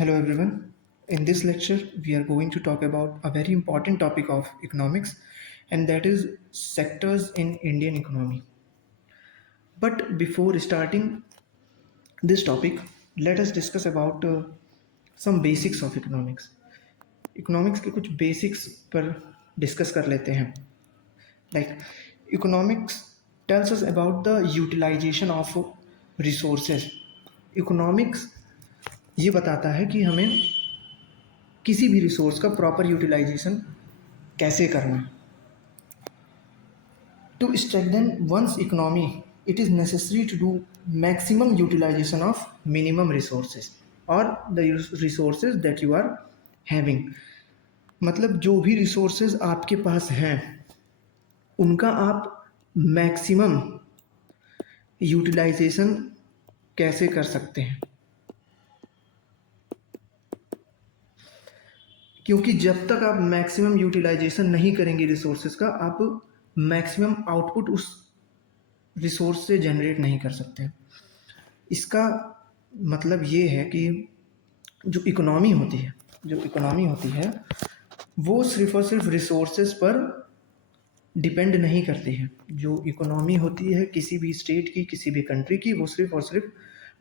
Hello everyone. In this lecture, we are going to talk about a very important topic of economics, and that is sectors in Indian economy. But before starting this topic, let us discuss about some basics of economics. Economics के कुछ basics पर discuss कर लेते हैं. Like economics tells us about the utilization of resources. Economics ये बताता है कि हमें किसी भी रिसोर्स का प्रॉपर यूटिलाइजेशन कैसे करना है. To strengthen one's economy it is necessary to do maximum utilization of minimum resources और the resources that you are having. मतलब जो भी रिसोर्सेज आपके पास हैं उनका आप मैक्सिमम यूटिलाइजेशन कैसे कर सकते हैं. क्योंकि जब तक आप मैक्सिमम यूटिलाइजेशन नहीं करेंगे रिसोर्सेज का, आप मैक्सिमम आउटपुट उस रिसोर्स से जनरेट नहीं कर सकते. इसका मतलब ये है कि जो इकोनॉमी होती है वो सिर्फ और सिर्फ रिसोर्सेज पर डिपेंड नहीं करती है. जो इकोनॉमी होती है किसी भी स्टेट की, किसी भी कंट्री की, वो सिर्फ और सिर्फ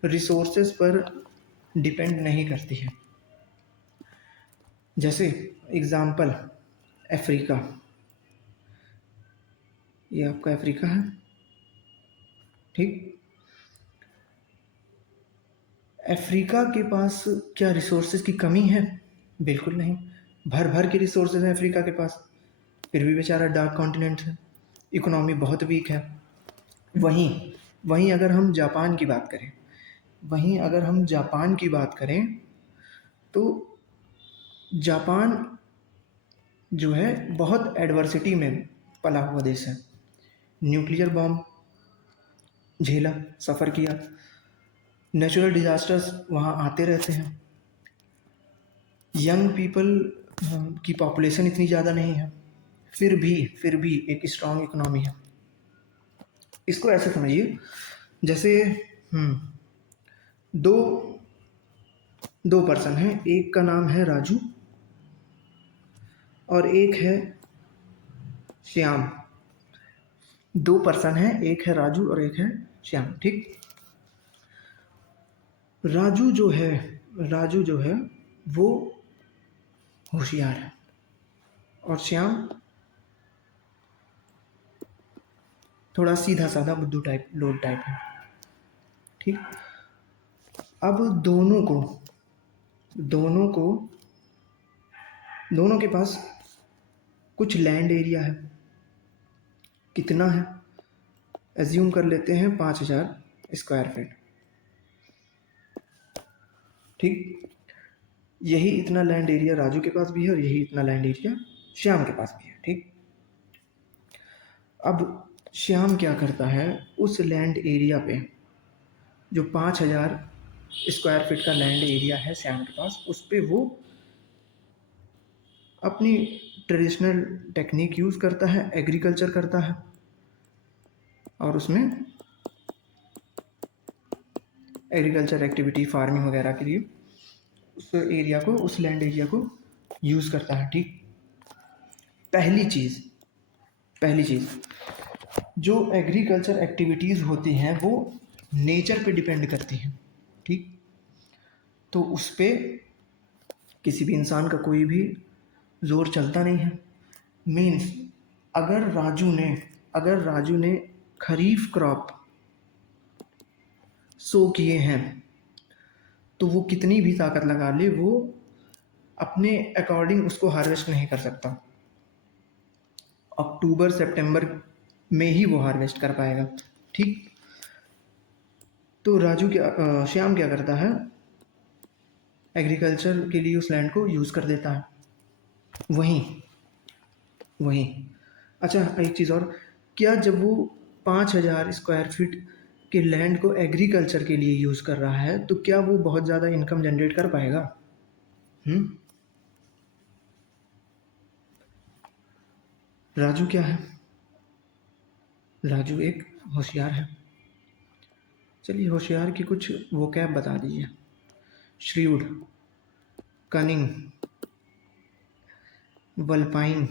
रिसोर्सेज पर डिपेंड नहीं करती है. जैसे एग्ज़ाम्पल अफ्रीका. ये आपका अफ्रीका है, ठीक. अफ्रीका के पास क्या रिसोर्सेज की कमी है? बिल्कुल नहीं. भर भर के रिसोर्सेज हैं अफ्रीका के पास, फिर भी बेचारा डार्क कॉन्टिनेंट है, इकोनॉमी बहुत वीक है. वहीं वहीं अगर हम जापान की बात करें तो जापान जो है बहुत एडवर्सिटी में पला हुआ देश है. न्यूक्लियर बॉम्ब झेला, सफ़र किया, नेचुरल डिज़ास्टर्स वहाँ आते रहते हैं. यंग पीपल की पॉपुलेशन इतनी ज़्यादा नहीं है, फिर भी एक स्ट्रॉन्ग इकोनॉमी है. इसको ऐसे समझिए जैसे दो दो पर्सन हैं, एक का नाम है राजू और एक है श्याम. दो पर्सन हैं, एक है राजू और एक है श्याम, ठीक. राजू जो है वो होशियार है और श्याम थोड़ा सीधा साधा बुद्धू टाइप, लोड टाइप है, ठीक. अब दोनों के पास कुछ लैंड एरिया है. कितना है? एज्यूम कर लेते हैं 5,000 स्क्वायर फीट, ठीक. यही इतना लैंड एरिया राजू के पास भी है और यही इतना लैंड एरिया श्याम के पास भी है, ठीक. अब श्याम क्या करता है, उस लैंड एरिया पे जो 5,000 स्क्वायर फीट का लैंड एरिया है श्याम के पास, उस पे वो अपनी ट्रेडिशनल टेक्निक यूज़ करता है, एग्रीकल्चर करता है और उसमें एग्रीकल्चर एक्टिविटी, फार्मिंग वगैरह के लिए उस लैंड एरिया को यूज़ करता है, ठीक. पहली चीज़ जो एग्रीकल्चर एक्टिविटीज़ होती हैं वो नेचर पे डिपेंड करती हैं, ठीक. तो उस पे किसी भी इंसान का कोई भी ज़ोर चलता नहीं है. मीन्स अगर राजू ने खरीफ क्रॉप सो किए हैं तो वो कितनी भी ताकत लगा ले, वो अपने अकॉर्डिंग उसको हार्वेस्ट नहीं कर सकता. अक्टूबर सितंबर में ही वो हार्वेस्ट कर पाएगा, ठीक. तो श्याम क्या करता है, एग्रीकल्चर के लिए उस लैंड को यूज़ कर देता है. वहीं अच्छा, एक चीज़ और, क्या जब वो 5,000 स्क्वायर फीट के लैंड को एग्रीकल्चर के लिए यूज़ कर रहा है तो क्या वो बहुत ज़्यादा इनकम जनरेट कर पाएगा? राजू क्या है? राजू एक होशियार है. चलिए होशियार की कुछ वोकैब बता दीजिए. श्रीवुड, कनिंग, वल्पाइन,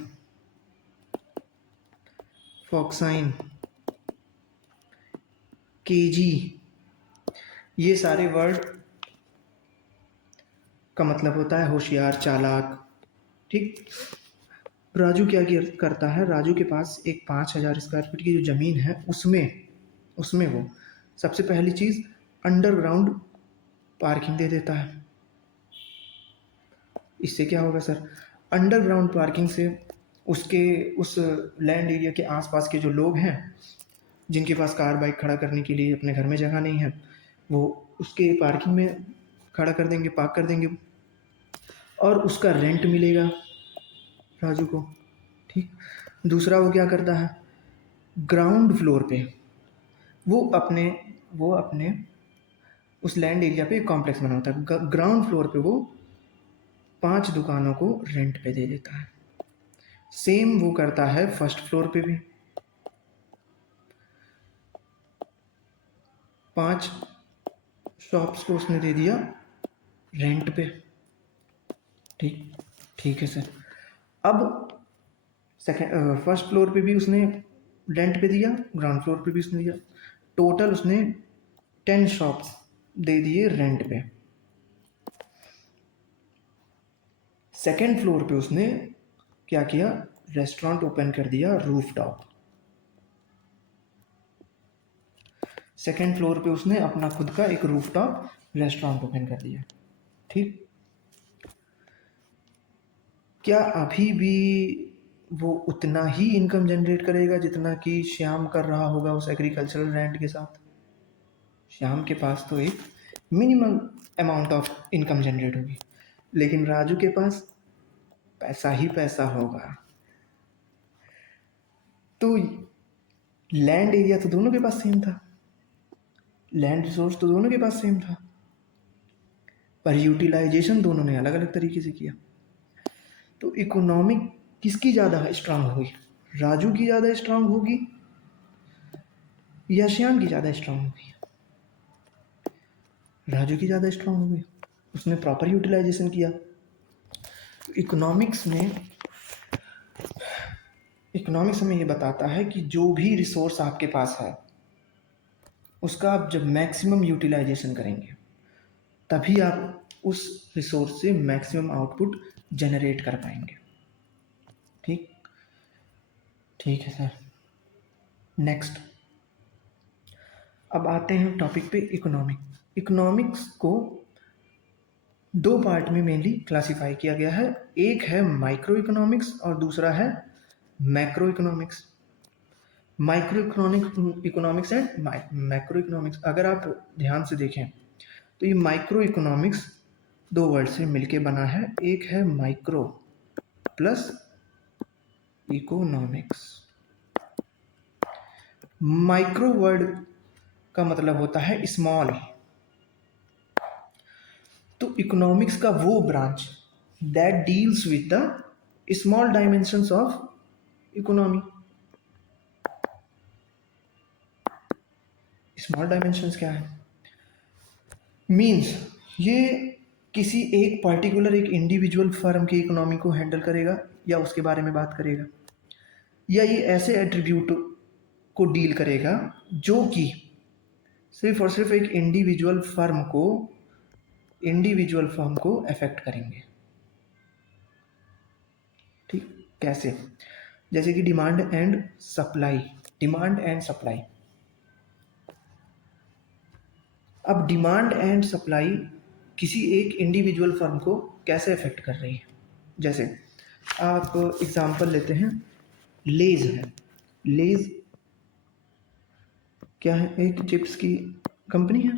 फॉक्साइन, केजी, ये सारे वर्ड का मतलब होता है होशियार, चालाक। ठीक। राजू क्या करता है, राजू के पास एक 5,000 स्क्वायर फीट की जो ज़मीन है उसमें उसमें वो सबसे पहली चीज़ अंडरग्राउंड पार्किंग दे देता है। इससे क्या होगा सर, अंडरग्राउंड पार्किंग से उसके उस लैंड एरिया के आसपास के जो लोग हैं जिनके पास कार बाइक खड़ा करने के लिए अपने घर में जगह नहीं है, वो उसके पार्किंग में खड़ा कर देंगे, पार्क कर देंगे, और उसका रेंट मिलेगा राजू को। ठीक। दूसरा वो क्या करता है, ग्राउंड फ्लोर पे वो अपने वो अपने उस लैंड एरिया पे एक कॉम्प्लेक्स बना होता है, ग्राउंड फ्लोर पे वो 5 दुकानों को रेंट पे दे देता है। सेम वो करता है फर्स्ट फ्लोर पे भी, 5 शॉप्स को उसने दे दिया रेंट पे। ठीक। ठीक है सर। अब सेकेंड फर्स्ट फ्लोर पे भी उसने रेंट पे दिया, ग्राउंड फ्लोर पे भी उसने दिया, टोटल उसने 10 शॉप्स दे दिए रेंट पे। सेकेंड फ्लोर पे उसने क्या किया, रेस्टोरेंट ओपन कर दिया रूफ टॉप। सेकेंड फ्लोर पे उसने अपना खुद का एक रूफ टॉप रेस्टोरेंट ओपन कर दिया। ठीक। क्या अभी भी वो उतना ही इनकम जनरेट करेगा जितना कि श्याम कर रहा होगा उस एग्रीकल्चरल लैंड के साथ? श्याम के पास तो एक minimum amount of income generate होगी, लेकिन राजू के पास पैसा ही पैसा होगा। तो लैंड एरिया तो दोनों के पास सेम था, लैंड रिसोर्स तो दोनों के पास सेम था, पर यूटिलाइजेशन दोनों ने अलग अलग तरीके से किया। तो इकोनॉमिक किसकी ज़्यादा स्ट्रांग होगी, राजू की ज़्यादा स्ट्रांग होगी या श्याम की ज़्यादा स्ट्रांग होगी? राजू की ज़्यादा स्ट्रांग होगी, उसने प्रॉपर यूटिलाइजेशन किया। इकोनॉमिक्स में इकोनॉमिक्स हमें ये बताता है कि जो भी रिसोर्स आपके पास है उसका आप जब मैक्सिमम यूटिलाइजेशन करेंगे तभी आप उस रिसोर्स से मैक्सिमम आउटपुट जनरेट कर पाएंगे। ठीक। ठीक है सर। नेक्स्ट, अब आते हैं टॉपिक पे इकोनॉमिक्स को 2 पार्ट में मेनली क्लासिफाई किया गया है, एक है माइक्रो इकोनॉमिक्स और दूसरा है macro economics. Micro economics and macro economics, अगर आप ध्यान से देखें तो ये माइक्रो इकोनॉमिक्स 2 वर्ड से मिलके बना है, एक है micro plus economics. Micro word का मतलब होता है स्मॉल, तो इकोनॉमिक्स का वो branch that deals with the small dimensions of economy. Small dimensions क्या है, मीन्स ये किसी एक पर्टिकुलर एक इंडिविजुअल फर्म की इकोनॉमी को हैंडल करेगा या उसके बारे में बात करेगा, या ये ऐसे एट्रीब्यूट को डील करेगा जो कि सिर्फ और सिर्फ एक इंडिविजुअल फर्म को अफेक्ट करेंगे। ठीक। कैसे, जैसे कि डिमांड एंड सप्लाई। अब डिमांड एंड सप्लाई किसी एक इंडिविजुअल फर्म को कैसे अफेक्ट कर रही है, जैसे आप एग्जांपल लेते हैं, लेज है। लेज क्या है, एक चिप्स की कंपनी है।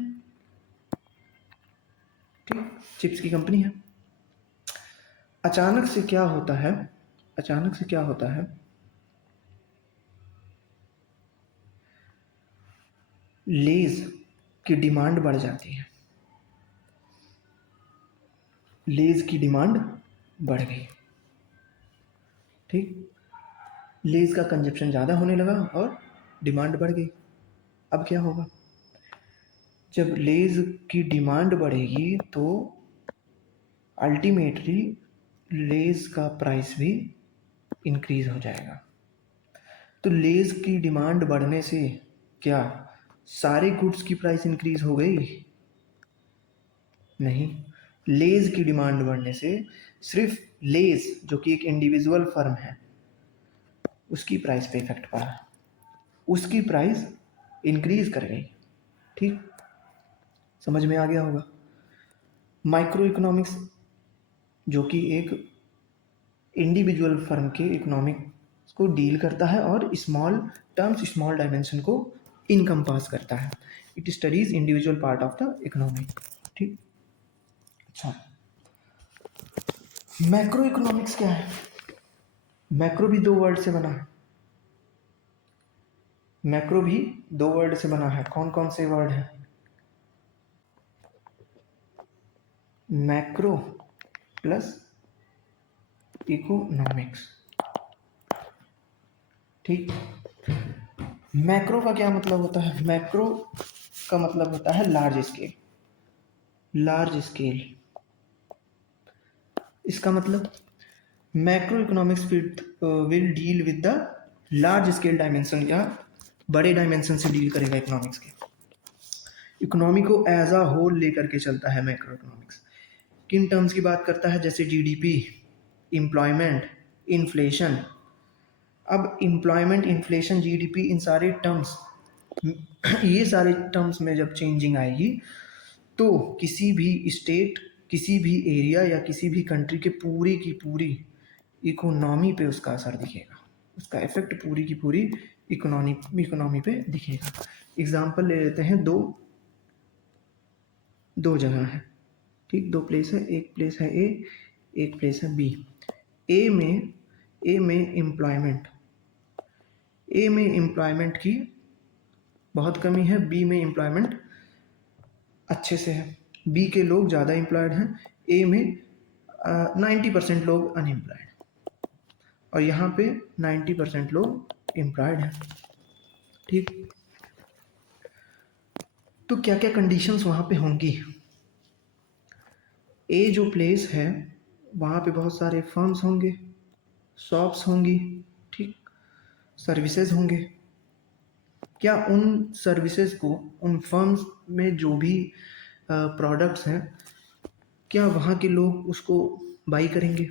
ठीक। चिप्स की कंपनी है। अचानक से क्या होता है, अचानक से क्या होता है, लेज की डिमांड बढ़ जाती है, लेज की डिमांड बढ़ गई। ठीक। लेज का कंजप्शन ज़्यादा होने लगा और डिमांड बढ़ गई। अब क्या होगा, जब लेज की डिमांड बढ़ेगी तो अल्टीमेटली लेज़ का प्राइस भी इंक्रीज हो जाएगा। तो लेज़ की डिमांड बढ़ने से क्या सारे गुड्स की प्राइस इंक्रीज हो गई? नहीं। लेज़ की डिमांड बढ़ने से सिर्फ लेज़ जो कि एक इंडिविजुअल फर्म है उसकी प्राइस पे इफेक्ट पड़ा, उसकी प्राइस इंक्रीज कर गई। ठीक, समझ में आ गया होगा। माइक्रो इकोनॉमिक्स जो कि एक इंडिविजुअल फर्म के इकोनॉमिक्स को डील करता है और स्मॉल टर्म्स स्मॉल डायमेंशन को इनकम्पास करता है। It studies individual part of the economy. ठीक, अच्छा, मैक्रो इकोनॉमिक्स क्या है? मैक्रो भी दो वर्ड से बना है। मैक्रो भी दो वर्ड से बना है। कौन कौन से वर्ड है? Macro plus economics. ठीक, मैक्रो का क्या मतलब होता है? मैक्रो का मतलब होता है लार्ज स्केल। लार्ज स्केल, इसका मतलब macro economics will deal with the large scale dimension, या बड़े डायमेंशन से डील करेगा इकोनॉमिक्स के। इकोनॉमी को एज अ होल लेकर के चलता है मैक्रो इकोनॉमिक्स। किन टर्म्स की बात करता है? जैसे जीडीपी, एम्प्लॉयमेंट, इन्फ्लेशन। अब एम्प्लॉयमेंट, इन्फ्लेशन, जीडीपी, इन सारे टर्म्स ये सारे टर्म्स में जब चेंजिंग आएगी तो किसी भी स्टेट, किसी भी एरिया या किसी भी कंट्री के पूरी की पूरी इकोनॉमी पे उसका असर दिखेगा, उसका इफेक्ट पूरी की पूरी इकोनॉमी पे दिखेगा। एग्जाम्पल ले लेते हैं, दो दो जगह है। ठीक, दो प्लेस है, एक प्लेस है ए, एक प्लेस है बी। ए में एम्प्लॉयमेंट, ए में एम्प्लॉयमेंट की बहुत कमी है, बी में एम्प्लॉयमेंट अच्छे से है। बी के लोग ज़्यादा एम्प्लॉयड हैं, ए में 90% लोग अनएम्प्लॉयड, और यहाँ पे 90% लोग एम्प्लॉयड हैं। ठीक, तो क्या क्या कंडीशंस वहाँ पे होंगी? ए जो प्लेस है वहाँ पे बहुत सारे फर्म्स होंगे, शॉप्स होंगी, ठीक, सर्विसेज होंगे। क्या उन सर्विसेज को, उन फर्म्स में जो भी प्रोडक्ट्स हैं, क्या वहाँ के लोग उसको बाई करेंगे?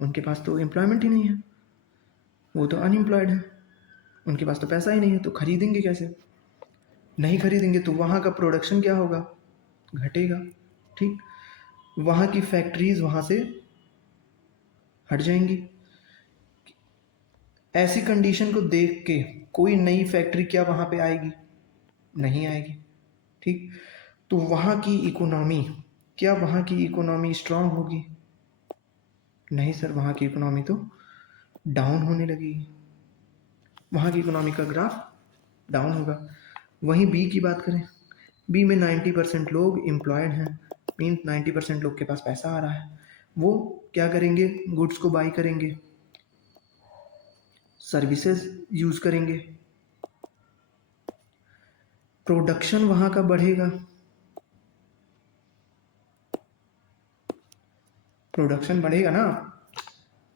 उनके पास तो एम्प्लॉयमेंट ही नहीं है, वो तो अनएम्प्लॉयड है, उनके पास तो पैसा ही नहीं है, तो खरीदेंगे कैसे? नहीं खरीदेंगे तो वहाँ का प्रोडक्शन क्या होगा? घटेगा। ठीक, वहाँ की फैक्ट्रीज वहाँ से हट जाएंगी। ऐसी कंडीशन को देख के कोई नई फैक्ट्री क्या वहाँ पे आएगी? नहीं आएगी। ठीक, तो वहाँ की इकोनॉमी, क्या वहाँ की इकोनॉमी स्ट्रांग होगी? नहीं सर, वहाँ की इकोनॉमी तो डाउन होने लगेगी, वहाँ की इकोनॉमी का ग्राफ डाउन होगा। वहीं बी की बात करें, बी में 90% लोग एम्प्लॉयड हैं, मीन 90% लोग के पास पैसा आ रहा है, वो क्या करेंगे? गुड्स को बाई करेंगे, सर्विसेज यूज़ करेंगे, प्रोडक्शन वहाँ का बढ़ेगा। प्रोडक्शन बढ़ेगा ना,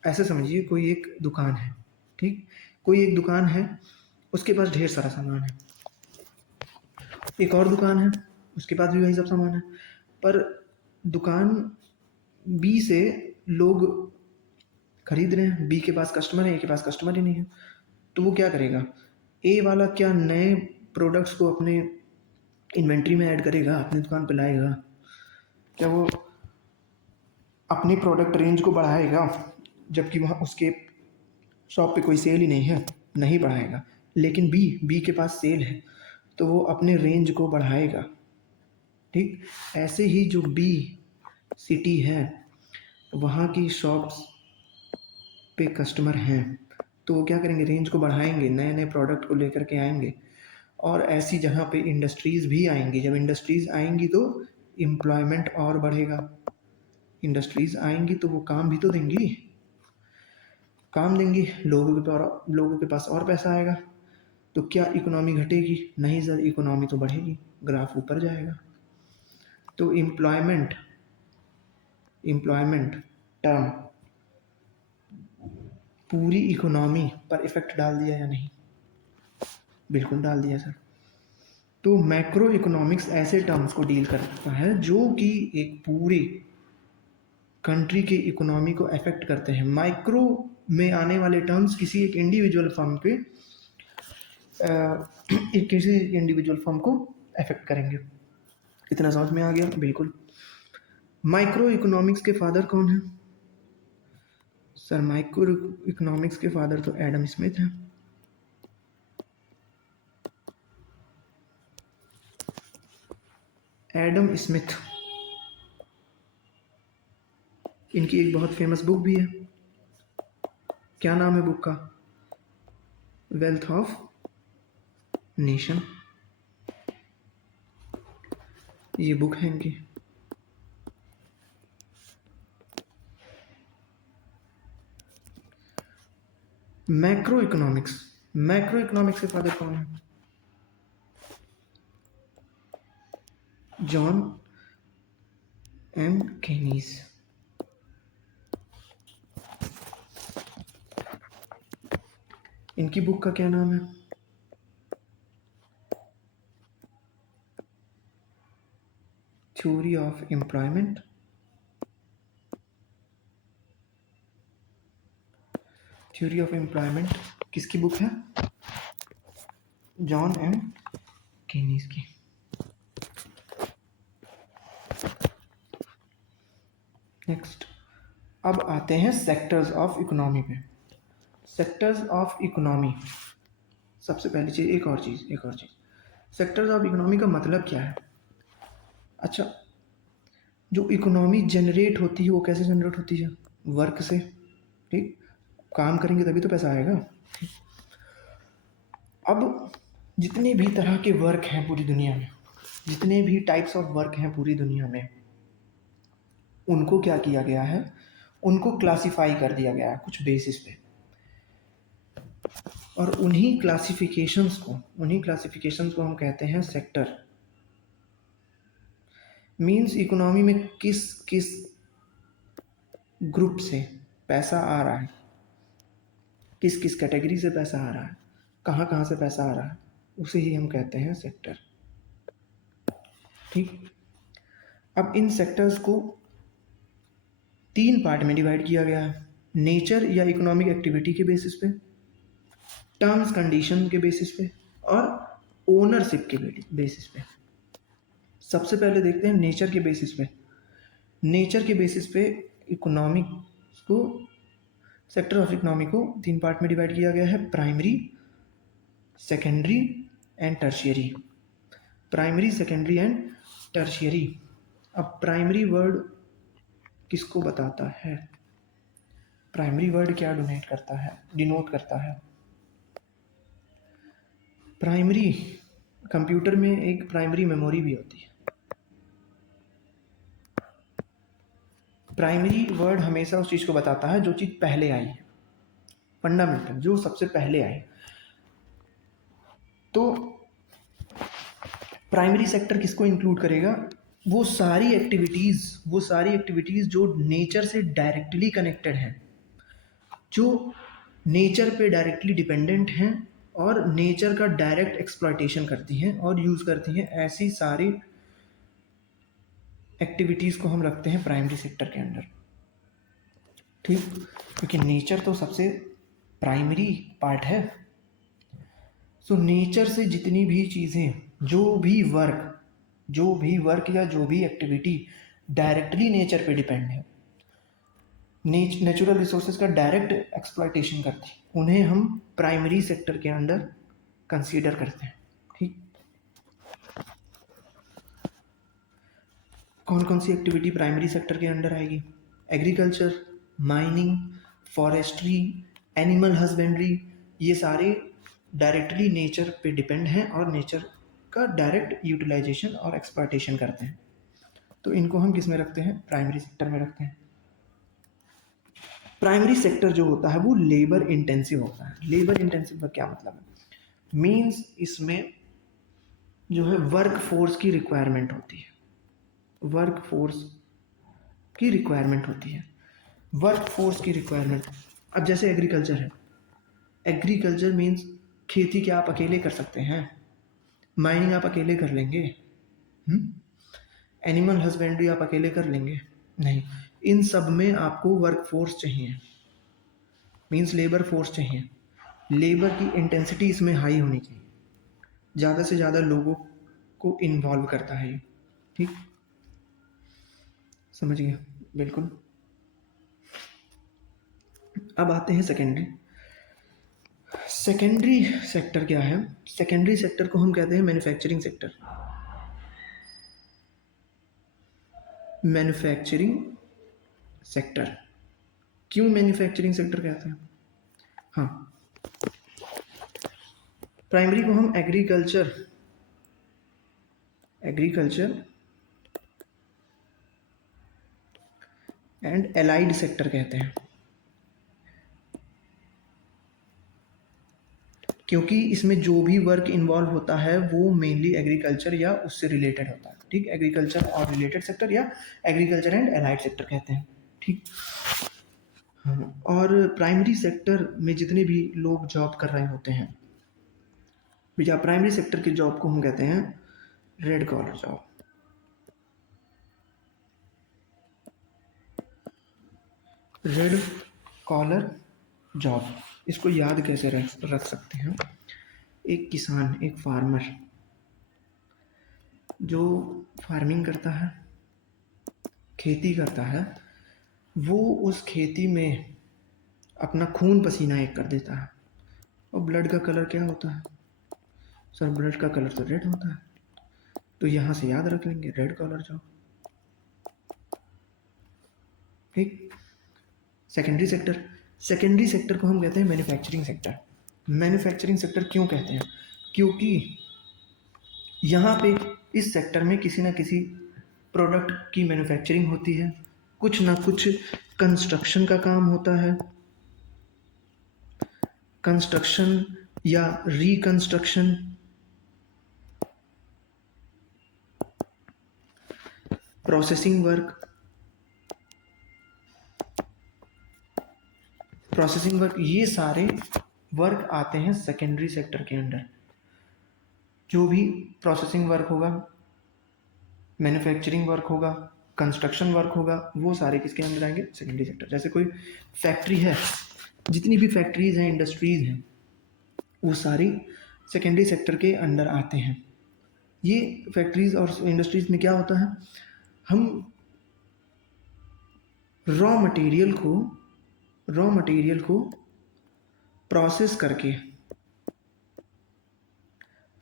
ऐसे समझिए कोई एक दुकान है, ठीक, कोई एक दुकान है, उसके पास ढेर सारा सामान है, एक और दुकान है, उसके पास भी वही सब सामान है, पर दुकान बी से लोग खरीद रहे हैं, बी के पास कस्टमर है, ए के पास कस्टमर ही नहीं है, तो वो क्या करेगा? ए वाला क्या नए प्रोडक्ट्स को अपने इन्वेंट्री में ऐड करेगा, अपनी दुकान पे लाएगा? क्या वो अपनी प्रोडक्ट रेंज को बढ़ाएगा, जबकि वहाँ उसके शॉप पे कोई सेल ही नहीं है? नहीं बढ़ाएगा। लेकिन बी के पास सेल है, तो वो अपने रेंज को बढ़ाएगा। ठीक, ऐसे ही जो बी सिटी है वहाँ की शॉप्स पे कस्टमर हैं, तो वो क्या करेंगे? रेंज को बढ़ाएंगे, नए नए प्रोडक्ट को लेकर के आएंगे, और ऐसी जगह पे इंडस्ट्रीज़ भी आएंगी। जब इंडस्ट्रीज़ आएंगी तो एम्प्लॉयमेंट और बढ़ेगा। इंडस्ट्रीज़ आएंगी तो वो काम भी तो देंगी, काम देंगी, लोगों के पास और पैसा आएगा, तो क्या इकोनॉमी घटेगी? नहीं सर, इकोनॉमी तो बढ़ेगी, ग्राफ ऊपर जाएगा। तो एम्प्लॉयमेंट एम्प्लॉयमेंट टर्म पूरी इकोनॉमी पर इफेक्ट डाल दिया या नहीं? बिल्कुल डाल दिया सर। तो मैक्रो इकोनॉमिक्स ऐसे टर्म्स को डील करता है जो कि एक पूरी कंट्री की इकोनॉमी को अफेक्ट करते हैं। माइक्रो में आने वाले टर्म्स किसी एक इंडिविजुअल फर्म पे किसी इंडिविजुअल फर्म को अफेक्ट करेंगे। इतना समझ में आ गया? बिल्कुल। माइक्रो इकोनॉमिक्स के फादर कौन है सर? माइक्रो इकोनॉमिक्स के फादर तो एडम स्मिथ हैं। एडम स्मिथ, इनकी एक बहुत फेमस बुक भी है। क्या नाम है बुक का? वेल्थ ऑफ नेशन, ये बुक है इनकी। मैक्रो इकोनॉमिक्स के फादर कौन है? John M Keynes. इनकी बुक का क्या नाम है? Theory of employment. Theory of employment किसकी बुक है? जॉन एम केनीज की। नेक्स्ट, अब आते हैं सेक्टर्स ऑफ इकोनॉमी पे। सेक्टर्स ऑफ इकोनॉमी, सबसे पहली चीज एक और चीज, सेक्टर्स ऑफ इकोनॉमी का मतलब क्या है? अच्छा, जो इकोनॉमी जनरेट होती है वो कैसे जनरेट होती है? वर्क से। ठीक, काम करेंगे तभी तो पैसा आएगा। अब जितने भी तरह के वर्क हैं पूरी दुनिया में, जितने भी टाइप्स ऑफ वर्क हैं पूरी दुनिया में, उनको क्या किया गया है? उनको क्लासिफाई कर दिया गया है कुछ बेसिस पे। और उन्हीं क्लासिफिकेशंस को हम कहते हैं सेक्टर। मींस इकोनॉमी में किस किस ग्रुप से पैसा आ रहा है, किस किस कैटेगरी से पैसा आ रहा है, कहाँ कहाँ से पैसा आ रहा है, उसे ही हम कहते हैं सेक्टर। ठीक, अब इन सेक्टर्स को 3 पार्ट में डिवाइड किया गया है। नेचर या इकोनॉमिक एक्टिविटी के बेसिस पे, टर्म्स कंडीशन के बेसिस पे, और ओनरशिप के बेसिस पे। सबसे पहले देखते हैं नेचर के बेसिस पे। नेचर के बेसिस पे इकोनॉमिक को, सेक्टर ऑफ इकोनॉमी को 3 पार्ट में डिवाइड किया गया है: primary, secondary and tertiary. Primary, secondary and tertiary. अब प्राइमरी वर्ड किसको बताता है? प्राइमरी वर्ड क्या डिनोट करता है? प्राइमरी, कंप्यूटर में एक प्राइमरी मेमोरी भी होती है। प्राइमरी वर्ड हमेशा उस चीज को बताता है जो चीज पहले आई है, फंडामेंटल, जो सबसे पहले आई। तो प्राइमरी सेक्टर किसको इंक्लूड करेगा? वो सारी एक्टिविटीज जो नेचर से डायरेक्टली कनेक्टेड हैं, जो नेचर पे डायरेक्टली डिपेंडेंट हैं और नेचर का डायरेक्ट एक्सप्लॉयटेशन करती हैं और यूज करती हैं, ऐसी सारी एक्टिविटीज को हम रखते हैं प्राइमरी सेक्टर के अंडर। ठीक, क्योंकि नेचर तो सबसे प्राइमरी पार्ट है। सो नेचर से जितनी भी चीज़ें, जो भी वर्क या जो भी एक्टिविटी डायरेक्टली नेचर पे डिपेंड है, नेचुरल रिसोर्सेज का डायरेक्ट एक्सप्लॉयटेशन करती है, उन्हें हम प्राइमरी सेक्टर के अंडर कंसीडर करते हैं। ठीक, कौन कौन सी एक्टिविटी प्राइमरी सेक्टर के अंडर आएगी? Agriculture, mining, forestry, animal husbandry, ये सारे डायरेक्टली नेचर पे डिपेंड हैं और नेचर का डायरेक्ट यूटिलाइजेशन और एक्सप्लॉयटेशन करते हैं। तो इनको हम किस में रखते हैं? प्राइमरी सेक्टर में रखते हैं। प्राइमरी सेक्टर जो होता है वो लेबर इंटेंसिव होता है। लेबर इंटेंसिव का क्या मतलब है? मीन्स इसमें जो है वर्क फोर्स की रिक्वायरमेंट होती है। वर्क फोर्स की रिक्वायरमेंट होती है, वर्क फोर्स की रिक्वायरमेंट। अब जैसे एग्रीकल्चर है, एग्रीकल्चर मीन्स खेती क्या आप अकेले कर सकते हैं? माइनिंग आप अकेले कर लेंगे? एनिमल हस्बेंड्री आप अकेले कर लेंगे? नहीं। इन सब में आपको वर्क फोर्स चाहिए, मीन्स लेबर फोर्स चाहिए। लेबर की इंटेंसिटी इसमें हाई होनी चाहिए, ज़्यादा से ज़्यादा लोगों को इन्वॉल्व करता है ये। ठीक, समझ गए? बिल्कुल। अब आते हैं सेकेंडरी। सेकेंडरी सेक्टर क्या है? सेकेंडरी सेक्टर को हम कहते हैं मैन्युफैक्चरिंग सेक्टर। Manufacturing sector. क्यों मैन्युफैक्चरिंग सेक्टर कहते हैं? हाँ, प्राइमरी को हम एग्रीकल्चर एंड एलाइड सेक्टर कहते हैं, क्योंकि इसमें जो भी वर्क इन्वॉल्व होता है वो मेनली एग्रीकल्चर या उससे रिलेटेड होता है। ठीक, एग्रीकल्चर और रिलेटेड सेक्टर या एग्रीकल्चर एंड एलाइड सेक्टर कहते हैं। ठीक। हाँ, और प्राइमरी सेक्टर में जितने भी लोग जॉब कर रहे होते हैं भैया, प्राइमरी सेक्टर की जॉब को हम कहते हैं red collar job. Red collar job, इसको याद कैसे रख सकते हैं? एक किसान, एक फार्मर जो फार्मिंग करता है, खेती करता है, वो उस खेती में अपना खून पसीना एक कर देता है। और ब्लड का कलर क्या होता है सर? ब्लड का कलर तो रेड होता है। तो यहाँ से याद रख लेंगे रेड कॉलर जॉब। ठीक। सेकेंडरी सेक्टर, सेकेंडरी सेक्टर को हम कहते हैं मैन्युफैक्चरिंग सेक्टर। मैन्युफैक्चरिंग सेक्टर क्यों कहते हैं? क्योंकि यहाँ पे इस सेक्टर में किसी ना किसी प्रोडक्ट की मैन्युफैक्चरिंग होती है, कुछ ना कुछ कंस्ट्रक्शन का काम होता है, कंस्ट्रक्शन या रिकंस्ट्रक्शन, प्रोसेसिंग वर्क, ये सारे वर्क आते हैं सेकेंडरी सेक्टर के अंडर। जो भी प्रोसेसिंग वर्क होगा, मैन्युफैक्चरिंग वर्क होगा, कंस्ट्रक्शन वर्क होगा, वो सारे किसके अंदर आएंगे? Secondary sector. जैसे कोई फैक्ट्री है, जितनी भी फैक्ट्रीज हैं, इंडस्ट्रीज हैं, वो सारी सेकेंडरी सेक्टर के अंडर आते हैं। ये फैक्ट्रीज और इंडस्ट्रीज में क्या होता है? हम रॉ मटेरियल को प्रोसेस करके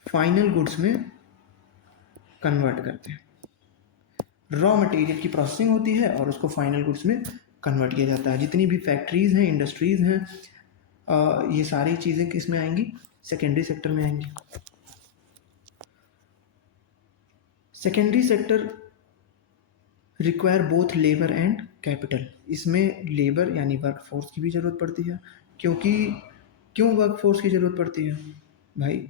फाइनल गुड्स में कन्वर्ट करते हैं। रॉ मटेरियल की प्रोसेसिंग होती है और उसको फाइनल गुड्स में कन्वर्ट किया जाता है। जितनी भी फैक्ट्रीज हैं, इंडस्ट्रीज हैं, ये सारी चीज़ें किस में आएंगी? सेकेंडरी सेक्टर में आएंगी। Secondary sector require both labour and capital. इसमें लेबर यानी वर्क फोर्स की भी ज़रूरत पड़ती है। क्यों वर्क फोर्स की ज़रूरत पड़ती है? भाई,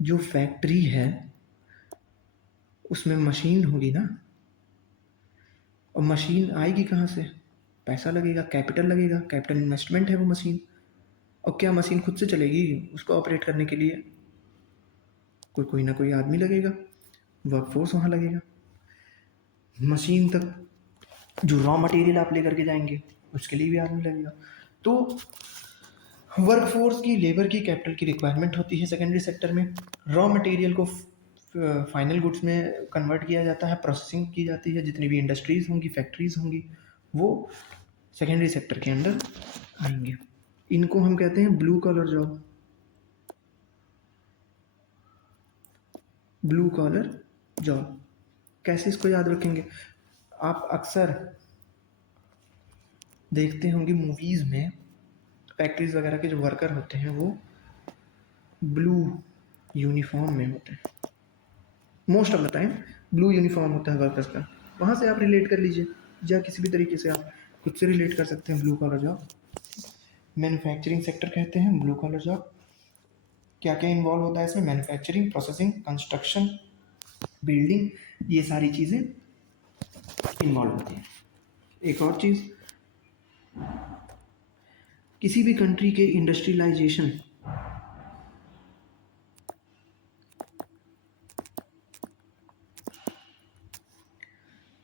जो फैक्ट्री है उसमें मशीन होगी ना, और मशीन आएगी कहाँ से? पैसा लगेगा, कैपिटल लगेगा, कैपिटल इन्वेस्टमेंट है वो मशीन। और क्या मशीन खुद से चलेगी? उसको ऑपरेट करने के लिए कोई ना कोई आदमी लगेगा, वर्कफोर्स वहाँ लगेगा। मशीन तक जो रॉ मटेरियल आप लेकर के जाएंगे उसके लिए भी आदमी लगेगा। तो वर्कफोर्स की, लेबर की, कैपिटल की रिक्वायरमेंट होती है सेकेंडरी सेक्टर में। रॉ मटेरियल को फाइनल गुड्स में कन्वर्ट किया जाता है, प्रोसेसिंग की जाती है। जितनी भी इंडस्ट्रीज होंगी, फैक्ट्रीज होंगी, वो सेकेंडरी सेक्टर के अंदर आएंगे। इनको हम कहते हैं blue collar job. Blue collar job कैसे इसको याद रखेंगे? आप अक्सर देखते होंगे मूवीज़ में, फैक्ट्रीज वगैरह के जो वर्कर होते हैं वो ब्लू यूनिफॉर्म में होते हैं। Most of the time blue uniform होता है वर्कर्स का। वहाँ से आप रिलेट कर लीजिए, या किसी भी तरीके से आप खुद से रिलेट कर सकते हैं। Blue collar job manufacturing sector कहते हैं। ब्लू कॉलर जॉब क्या क्या इन्वॉल्व होता है इसमें? मैन्युफैक्चरिंग, प्रोसेसिंग, कंस्ट्रक्शन, बिल्डिंग, ये सारी चीज़ें इन्वॉल्व होती हैं। एक और चीज़, किसी भी कंट्री के इंडस्ट्रियलाइजेशन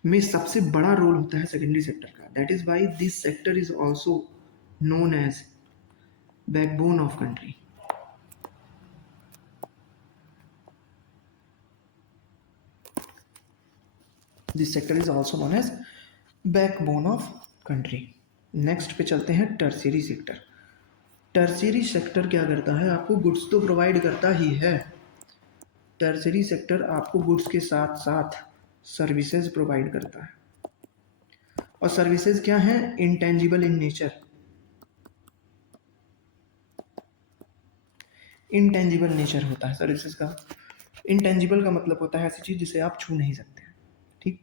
में सबसे बड़ा रोल होता है सेकेंडरी सेक्टर का। That is why this sector is also known as backbone of country. This sector is also known as backbone of country. Next पे चलते हैं टर्शियरी सेक्टर। टर्शियरी सेक्टर क्या करता है? आपको गुड्स तो प्रोवाइड करता ही है। टर्शियरी सेक्टर आपको गुड्स के साथ साथ सर्विसेज प्रोवाइड करता है। और सर्विसेज क्या है? Intangible in nature. Intangible nature होता है सर्विसेज का। इंटेंजिबल का मतलब होता है ऐसी चीज जिसे आप छू नहीं सकते। ठीक,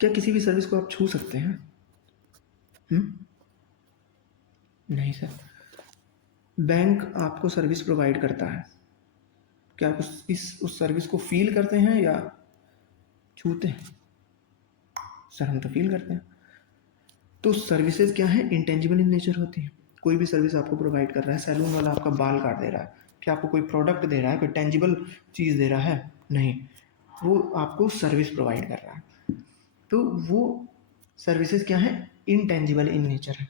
क्या किसी भी सर्विस को आप छू सकते हैं? नहीं सर। बैंक आपको सर्विस प्रोवाइड करता है, क्या आप उस सर्विस को फील करते हैं या छूते हैं? सर हम तो फील करते हैं। तो सर्विसेज क्या है? इंटेंजिबल इन नेचर होती है। कोई भी सर्विस आपको प्रोवाइड कर रहा है, सैलून वाला आपका बाल काट दे रहा है, क्या आपको कोई प्रोडक्ट दे रहा है, कोई टेंजिबल चीज़ दे रहा है? नहीं, वो आपको सर्विस प्रोवाइड कर रहा है। तो वो सर्विसेज क्या है? इनटेंजिबल इन नेचर है।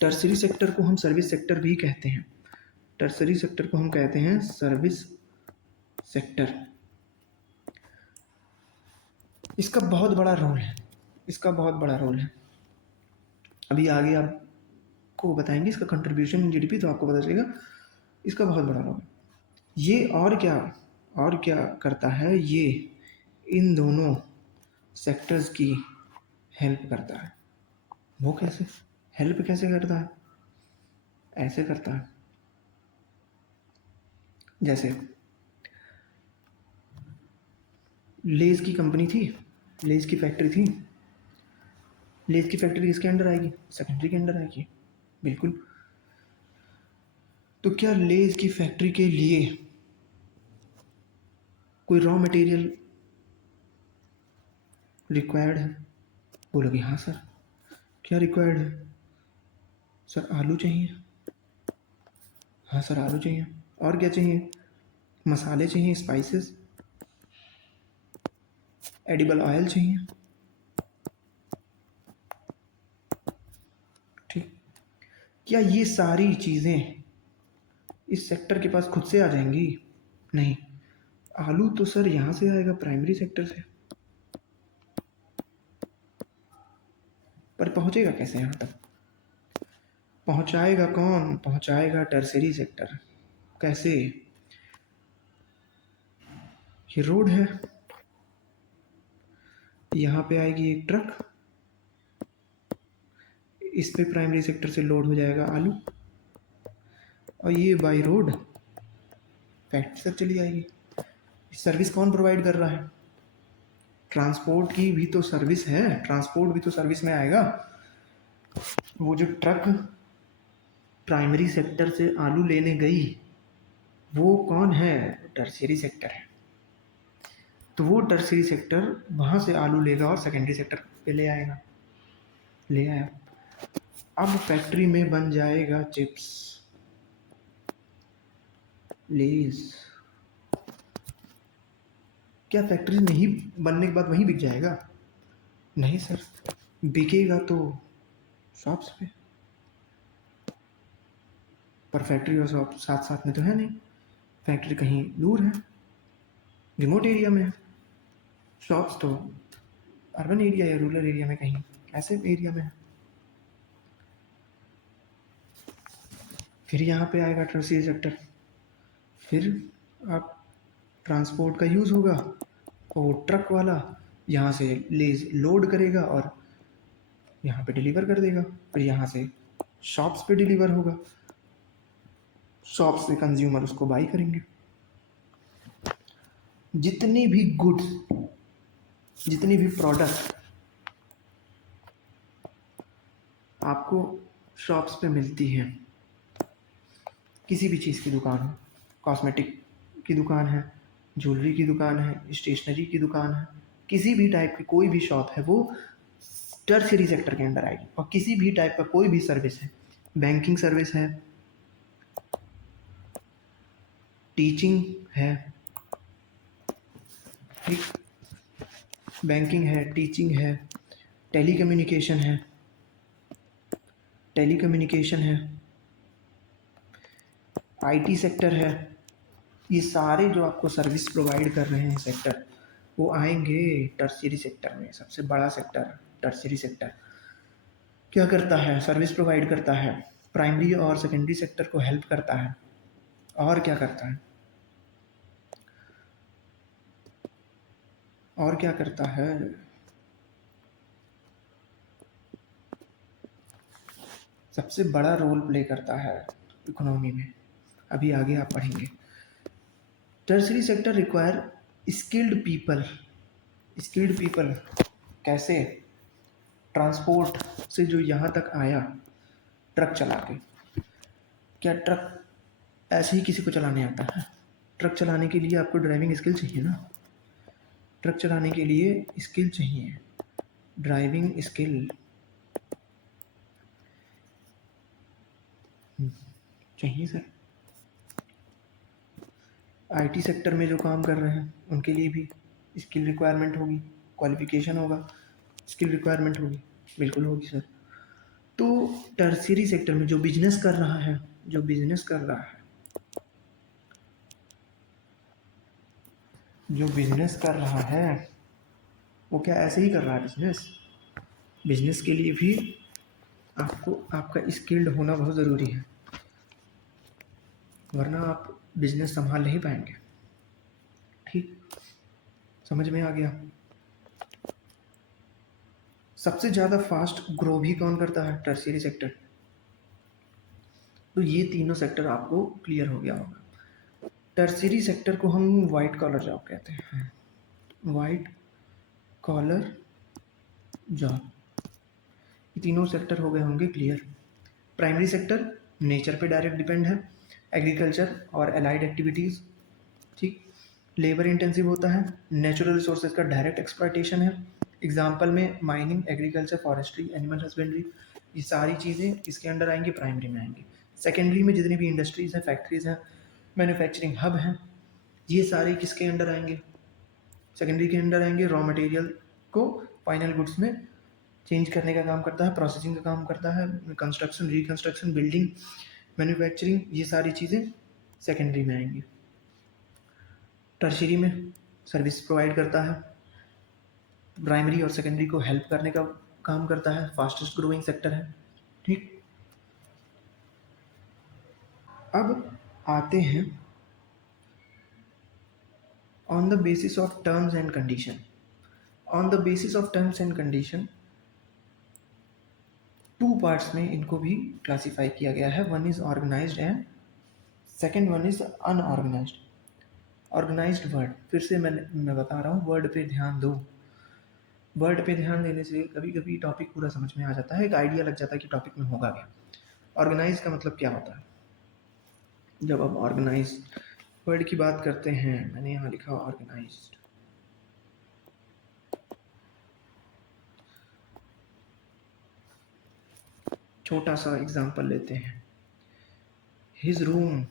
टर्सरी सेक्टर को हम सर्विस सेक्टर भी कहते हैं। टर्सरी सेक्टर को हम कहते हैं सर्विस सेक्टर। इसका बहुत बड़ा रोल है, इसका बहुत बड़ा रोल है। अभी आगे आपको बताएंगे इसका कंट्रीब्यूशन इन जीडीपी, तो आपको पता चलेगा इसका बहुत बड़ा रोल है ये। और क्या करता है ये? इन दोनों सेक्टर्स की हेल्प करता है। वो कैसे हेल्प कैसे करता है? ऐसे करता है जैसे लेज की कंपनी थी, लेज की फैक्ट्री थी। लेज की फैक्ट्री किसके अंडर आएगी? सेकेंडरी के अंडर आएगी, बिल्कुल। तो क्या लेज की फैक्ट्री के लिए कोई रॉ मटेरियल रिक्वायर्ड है? बोलोगे हाँ सर। क्या रिक्वायर्ड है? सर आलू चाहिए। हाँ सर आलू चाहिए। और क्या चाहिए? मसाले चाहिए, स्पाइसेस, एडिबल ऑयल चाहिए। ठीक, क्या ये सारी चीज़ें इस सेक्टर के पास खुद से आ जाएंगी? नहीं, आलू तो सर यहाँ से आएगा, प्राइमरी सेक्टर से। पर पहुँचेगा कैसे यहाँ तक? पहुँचाएगा कौन? पहुँचाएगा टर्सरी सेक्टर। कैसे? ये रोड है, यहाँ पे आएगी एक ट्रक, इस पे प्राइमरी सेक्टर से लोड हो जाएगा आलू, और ये बाई रोड फैक्ट्री तक चली जाएगी। सर्विस कौन प्रोवाइड कर रहा है? ट्रांसपोर्ट की भी तो सर्विस है, ट्रांसपोर्ट भी तो सर्विस में आएगा। वो जो ट्रक प्राइमरी सेक्टर से आलू लेने गई, वो कौन है? टर्शियरी सेक्टर है। तो वो टर्शियरी सेक्टर वहाँ से आलू लेगा और सेकेंडरी सेक्टर पे ले आएगा, ले आया। अब फैक्ट्री में बन जाएगा चिप्स, लेज। क्या फैक्ट्री में ही बनने के बाद वहीं बिक जाएगा? नहीं सर, बिकेगा तो शॉप्स पे। पर फैक्ट्री और शॉप साथ साथ में तो है नहीं, फैक्ट्री कहीं दूर है, रिमोट एरिया में है। शॉप्स तो अर्बन एरिया या रूरल एरिया में कहीं ऐसे एरिया में है। फिर यहाँ पे आएगा टर्शियरी सेक्टर। फिर आप ट्रांसपोर्ट का यूज़ होगा, और वो ट्रक वाला यहाँ से लेज लोड करेगा और यहाँ पे डिलीवर कर देगा। फिर यहाँ से शॉप्स पे डिलीवर होगा, शॉप्स से कंज्यूमर उसको बाई करेंगे। जितनी भी गुड्स, जितनी भी प्रोडक्ट आपको शॉप्स पे मिलती हैं, किसी भी चीज़ की दुकान है, कॉस्मेटिक की दुकान है, ज्वेलरी की दुकान है, स्टेशनरी की दुकान है, किसी भी टाइप की कोई भी शॉप है, वो टर्शियरी सेक्टर के अंडर आएगी। और किसी भी टाइप का कोई भी सर्विस है, बैंकिंग सर्विस है, टीचिंग है, ठीक, बैंकिंग है, टीचिंग है, टेलीकम्युनिकेशन है, आईटी सेक्टर है, ये सारे जो आपको सर्विस प्रोवाइड कर रहे हैं सेक्टर, वो आएंगे टर्शियरी सेक्टर में। सबसे बड़ा सेक्टर टर्शियरी सेक्टर क्या करता है? सर्विस प्रोवाइड करता है, प्राइमरी और सेकेंडरी सेक्टर को हेल्प करता है। और क्या करता है? और क्या करता है? सबसे बड़ा रोल प्ले करता है इकोनॉमी में। अभी आगे आप पढ़ेंगे। Tertiary sector require skilled people. Skilled people कैसे? ट्रांसपोर्ट से जो यहाँ तक आया ट्रक चला के, क्या ट्रक ऐसे ही किसी को चलाने आता है? ट्रक चलाने के लिए आपको ड्राइविंग स्किल चाहिए ना। ट्रक चलाने के लिए स्किल चाहिए, ड्राइविंग स्किल चाहिए सर। आईटी सेक्टर में जो काम कर रहे हैं उनके लिए भी स्किल रिक्वायरमेंट होगी, क्वालिफिकेशन होगा, स्किल रिक्वायरमेंट होगी, बिल्कुल होगी सर। तो टर्शियरी सेक्टर में जो बिजनेस कर रहा है, वो क्या ऐसे ही कर रहा है बिजनेस? बिजनेस के लिए भी आपको आपका स्किल्ड होना बहुत ज़रूरी है, वरना आप बिजनेस संभाल नहीं पाएंगे। ठीक, समझ में आ गया? सबसे ज़्यादा फास्ट ग्रो भी कौन करता है? Tertiary sector. तो ये तीनों सेक्टर आपको क्लियर हो गया होगा। टर्शियरी सेक्टर को हम वाइट कॉलर जॉब कहते हैं। वाइट कॉलर जॉब, ये तीनों सेक्टर हो गए होंगे क्लियर। प्राइमरी सेक्टर नेचर पे डायरेक्ट डिपेंड है, एग्रीकल्चर और एलाइड एक्टिविटीज़, ठीक। लेबर इंटेंसिव होता है, नेचुरल रिसोर्सेज का डायरेक्ट एक्सप्लॉयटेशन है। एग्जाम्पल में mining, agriculture, forestry, animal husbandry, ये सारी चीज़ें किसके अंडर आएंगी? प्राइमरी में आएंगी। सेकेंडरी में जितनी भी इंडस्ट्रीज़ हैं, फैक्ट्रीज़ हैं, मैन्युफैक्चरिंग हब हैं, ये सारे किसके अंडर आएंगे? सेकेंडरी के अंडर आएंगे। रॉ मटेरियल को फाइनल गुड्स में चेंज करने का काम करता है, प्रोसेसिंग का काम करता है, कंस्ट्रक्शन, रिकंस्ट्रक्शन, बिल्डिंग, मैन्युफैक्चरिंग, ये सारी चीज़ें सेकेंडरी में आएंगी। टर्शियरी में सर्विस प्रोवाइड करता है, प्राइमरी और सेकेंडरी को हेल्प करने का काम करता है, फास्टेस्ट ग्रोइंग सेक्टर है, ठीक। अब आते हैं on the basis of terms and condition. On the basis of terms and condition two parts में इनको भी क्लासीफाई किया गया है। One is organised and second one is unorganised. Organised word, फिर से मैं बता रहा हूँ, वर्ड पे ध्यान दो। वर्ड पे ध्यान देने से कभी कभी टॉपिक पूरा समझ में आ जाता है, एक आइडिया लग जाता है कि टॉपिक में होगा क्या। ऑर्गेनाइज का मतलब क्या होता है? जब आप ऑर्गेनाइज वर्ड की बात करते हैं, मैंने यहाँ लिखा ऑर्गेनाइज्ड। छोटा सा एग्जांपल लेते हैं। His room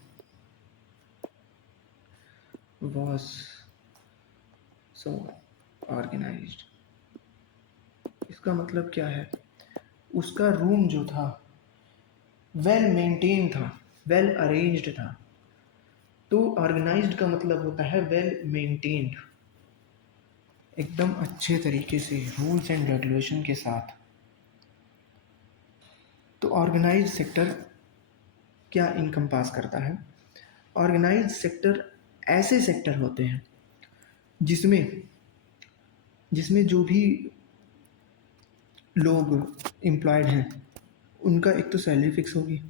was so organised. इसका मतलब क्या है? उसका रूम जो था वेल मेंटेन था, वेल अरेंज्ड था। तो ऑर्गेनाइज्ड का मतलब होता है वेल मेंटेन्ड, एकदम अच्छे तरीके से, रूल्स एंड रेगुलेशन के साथ। तो ऑर्गेनाइज सेक्टर क्या इनकम्पास करता है? ऑर्गेनाइज सेक्टर ऐसे सेक्टर होते हैं जिसमें जिसमें जो भी लोग एम्प्लॉयड हैं उनका एक तो सैलरी फिक्स होगी,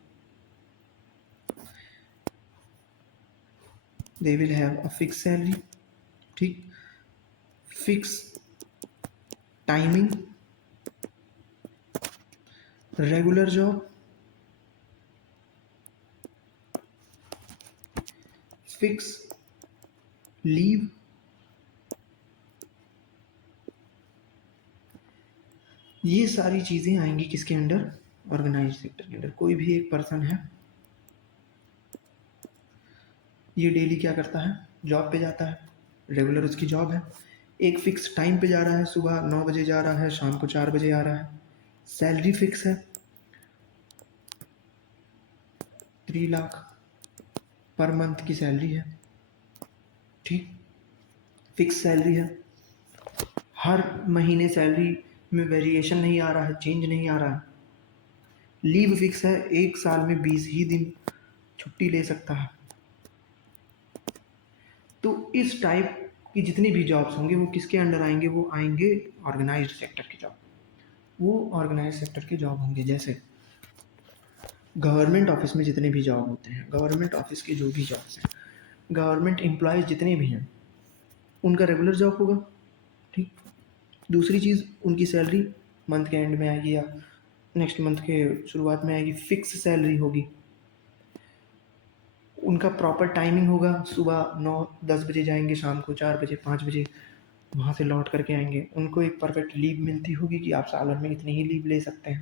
they will have a fix salary, ठीक, fix timing, regular job, fix leave, ये सारी चीज़ें आएंगी किसके अंडर? ऑर्गेनाइज सेक्टर के अंडर। कोई भी एक पर्सन है, ये डेली क्या करता है? जॉब पे जाता है, रेगुलर उसकी जॉब है, एक फिक्स टाइम पे जा रहा है, सुबह 9 बजे जा रहा है, शाम को 4 बजे आ रहा है, सैलरी फिक्स है, 3 लाख पर मंथ की सैलरी है, ठीक, फिक्स सैलरी है, हर महीने सैलरी में वेरिएशन नहीं आ रहा है, चेंज नहीं आ रहा है, लीव फिक्स है, 1 साल में 20 ही दिन छुट्टी ले सकता है। तो इस टाइप की जितनी भी जॉब्स होंगे वो किसके अंडर आएंगे? वो आएंगे ऑर्गेनाइज्ड सेक्टर की जॉब। वो ऑर्गेनाइज सेक्टर के जॉब होंगे। जैसे गवर्नमेंट ऑफिस में जितने भी जॉब होते हैं, गवर्नमेंट ऑफिस के जो भी जॉब्स हैं, गवर्नमेंट एम्प्लॉयज़ जितने भी हैं, उनका रेगुलर जॉब होगा, ठीक। दूसरी चीज़, उनकी सैलरी मंथ के एंड में आएगी या नेक्स्ट मंथ के शुरुआत में आएगी, फिक्स सैलरी होगी। उनका प्रॉपर टाइमिंग होगा, सुबह 9-10 बजे जाएंगे, शाम को 4 बजे 5 बजे वहाँ से लौट करके आएंगे। उनको एक परफेक्ट लीव मिलती होगी कि आप साल भर में इतनी ही लीव ले सकते हैं।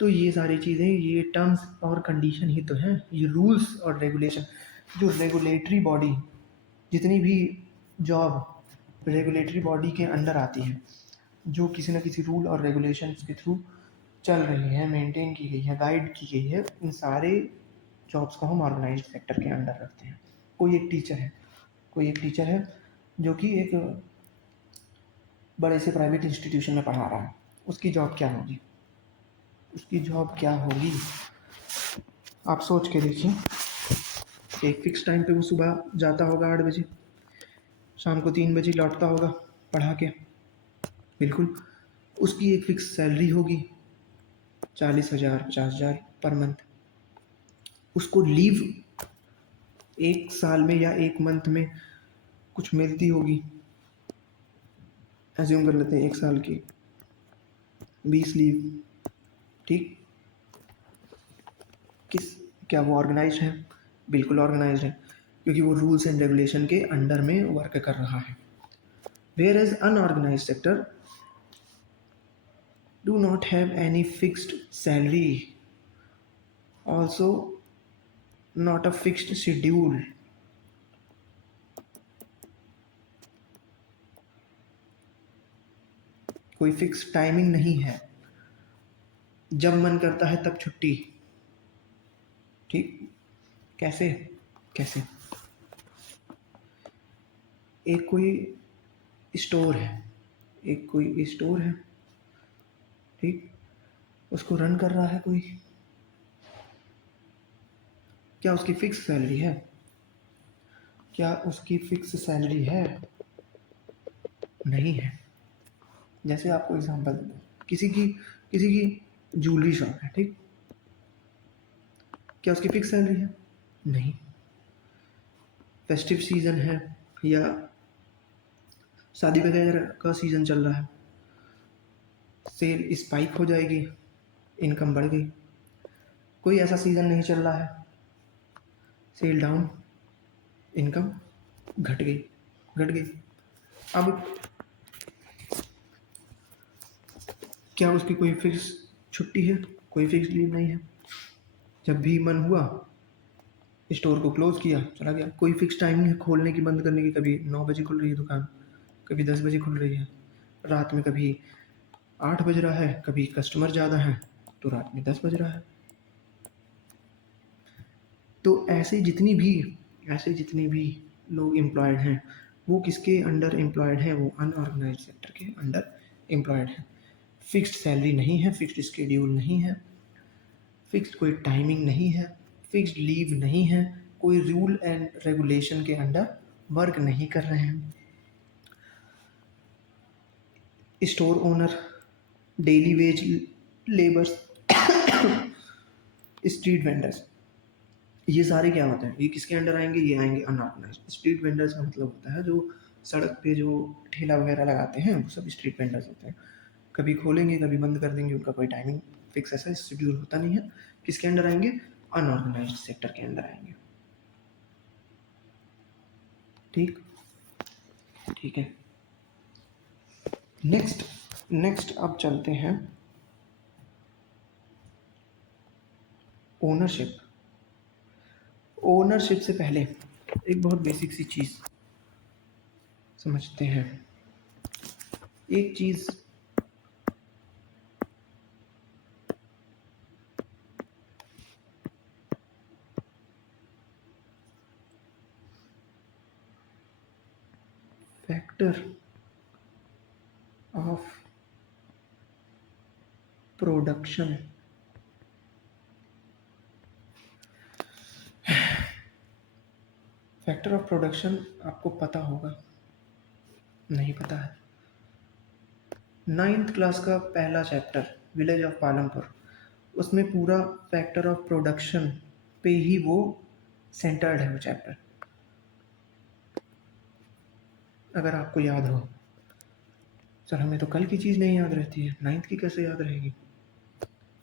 तो ये सारी चीज़ें, ये टर्म्स और कंडीशन ही तो हैं, ये रूल्स और रेगुलेशन। जो रेगुलेटरी बॉडी, जितनी भी जॉब रेगुलेटरी बॉडी के अंडर आती है, जो किसी न किसी रूल और रेगुलेशंस के थ्रू चल रही है, मेंटेन की गई है, गाइड की गई है, इन सारे जॉब्स को हम ऑर्गेनाइज्ड सेक्टर के अंडर रखते हैं। कोई एक टीचर है जो कि एक बड़े से प्राइवेट इंस्टीट्यूशन में पढ़ा रहा है, उसकी जॉब क्या होगी? उसकी जॉब क्या होगी आप सोच के देखिए। एक फिक्स टाइम पे वो सुबह जाता होगा 8 बजे, शाम को 3 बजे लौटता होगा पढ़ा के, बिल्कुल। उसकी एक फिक्स सैलरी होगी, 40,000 50,000 पर मंथ। उसको लीव 1 साल में या 1 मंथ में कुछ मिलती होगी, एज्यूम कर लेते हैं 1 साल की 20 लीव, ठीक। किस क्या वो ऑर्गेनाइज है? बिल्कुल ऑर्गेनाइज है, क्योंकि वो रूल्स एंड रेगुलेशन के अंडर में वर्क कर रहा है। Whereas unorganise sector do not have any fixed salary, also not a fixed schedule, कोई फिक्स टाइमिंग नहीं है, जब मन करता है तब छुट्टी, ठीक। कैसे? कैसे? एक कोई स्टोर है, एक कोई स्टोर है, ठीक, उसको रन कर रहा है कोई, क्या उसकी फिक्स सैलरी है? क्या उसकी फिक्स सैलरी है? नहीं है। जैसे आपको एग्जांपल देता हूँ, किसी की ज्वेलरी शॉप है, ठीक, क्या उसकी फिक्स सैलरी है? नहीं। फेस्टिव सीजन है या शादी वगैरह का सीजन चल रहा है, सेल स्पाइक हो जाएगी, इनकम बढ़ गई। कोई ऐसा सीजन नहीं चल रहा है, सेल डाउन, इनकम घट गई। अब क्या उसकी कोई फिक्स छुट्टी है? कोई फिक्स लीव नहीं है, जब भी मन हुआ स्टोर को क्लोज किया, चला गया। कोई फिक्स टाइमिंग है खोलने की बंद करने की, कभी 9 बजे खुल रही है दुकान, कभी 10 बजे खुल रही है, रात में कभी 8 बज रहा है, कभी कस्टमर ज़्यादा है तो रात में 10 बज रहा है। तो ऐसे जितनी भी लोग एम्प्लॉयड हैं, वो किसके अंडर एम्प्लॉयड हैं? वो अनऑर्गेनाइज सेक्टर के अंडर एम्प्लॉयड हैं। फिक्स्ड सैलरी नहीं है, फिक्स्ड स्केड्यूल नहीं है, फिक्स्ड कोई टाइमिंग नहीं है, फिक्स्ड लीव नहीं है, कोई रूल एंड रेगुलेशन के अंडर वर्क नहीं कर रहे हैं। Store owner, daily veg labours, street vendors, ये सारे क्या होते हैं? ये किसके अंडर आएंगे? ये आएंगे अनऑर्गेनाइज। स्ट्रीट वेंडर्स का मतलब होता है जो सड़क पे जो ठेला वगैरह लगाते हैं, वो सब स्ट्रीट वेंडर्स होते हैं। कभी खोलेंगे कभी बंद कर देंगे, उनका कोई टाइमिंग फिक्स ऐसा शेड्यूल होता नहीं है। किसके अंडर आएंगे? अनऑर्गेनाइज सेक्टर के अंदर आएंगे, ठीक। ठीक है, नेक्स्ट नेक्स्ट अब चलते हैं ओनरशिप। ओनरशिप से पहले एक बहुत बेसिक सी चीज़ समझते हैं। एक चीज़ factor of production. Factor of production आपको पता होगा, नहीं पता है? 9th क्लास का पहला चैप्टर विलेज ऑफ पालमपुर, उसमें पूरा फैक्टर ऑफ प्रोडक्शन पे ही वो सेंटर्ड है वो चैप्टर, अगर आपको याद हो। सर हमें तो कल की चीज़ नहीं याद रहती है, 9th की कैसे याद रहेगी?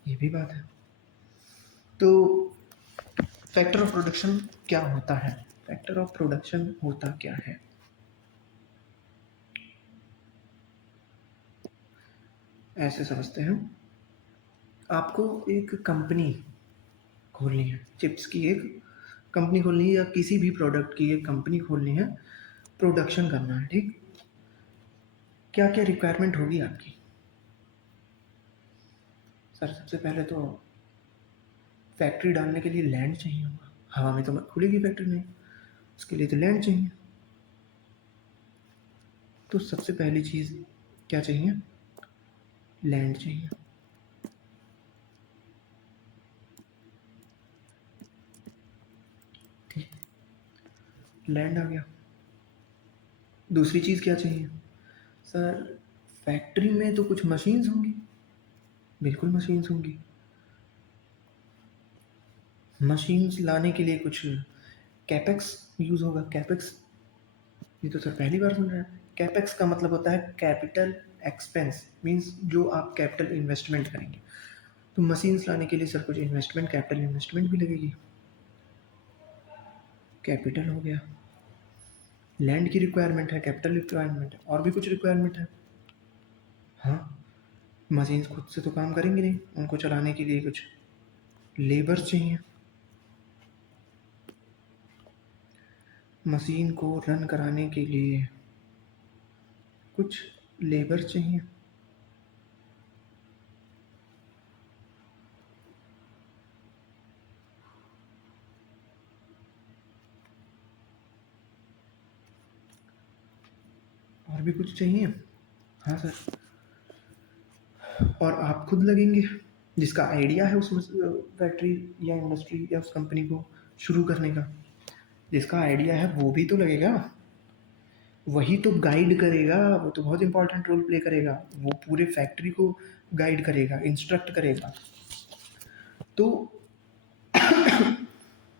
ये भी बात है। तो फैक्टर ऑफ प्रोडक्शन क्या होता है? फैक्टर ऑफ प्रोडक्शन होता क्या है? ऐसे समझते हैं, आपको एक कंपनी खोलनी है, चिप्स की एक कंपनी खोलनी है या किसी भी प्रोडक्ट की एक कंपनी खोलनी है, प्रोडक्शन करना है, ठीक? क्या क्या रिक्वायरमेंट होगी आपकी? सर सबसे पहले तो फैक्ट्री डालने के लिए लैंड चाहिए होगा, हवा में तो खुलेगी फैक्ट्री नहीं, उसके लिए तो लैंड चाहिए। तो सबसे पहली चीज़ क्या चाहिए? लैंड चाहिए। ठीक, लैंड आ गया। दूसरी चीज़ क्या चाहिए? सर फैक्ट्री में तो कुछ मशीन्स होंगी, बिल्कुल मशीन्स होंगी। मशीन्स लाने के लिए कुछ कैपेक्स यूज़ होगा। कैपेक्स, ये तो सर पहली बार सुन रहे हैं। कैपेक्स का मतलब होता है कैपिटल एक्सपेंस, मीन्स जो आप कैपिटल इन्वेस्टमेंट करेंगे। तो मशीन्स लाने के लिए सर कुछ इन्वेस्टमेंट, कैपिटल इन्वेस्टमेंट भी लगेगी। कैपिटल हो गया। लैंड की रिक्वायरमेंट है, कैपिटल रिक्वायरमेंट है, और भी कुछ रिक्वायरमेंट है। हाँ, मशीन्स खुद से तो काम करेंगी नहीं, उनको चलाने के लिए कुछ लेबर चाहिए। मशीन को रन कराने के लिए कुछ लेबर चाहिए। और भी कुछ चाहिए। हाँ सर, और आप खुद लगेंगे, जिसका आइडिया है उस फैक्ट्री या इंडस्ट्री या उस कंपनी को शुरू करने का, जिसका आइडिया है वो भी तो लगेगा। वही तो गाइड करेगा, वो तो बहुत इंपॉर्टेंट रोल प्ले करेगा, वो पूरे फैक्ट्री को गाइड करेगा, इंस्ट्रक्ट करेगा। तो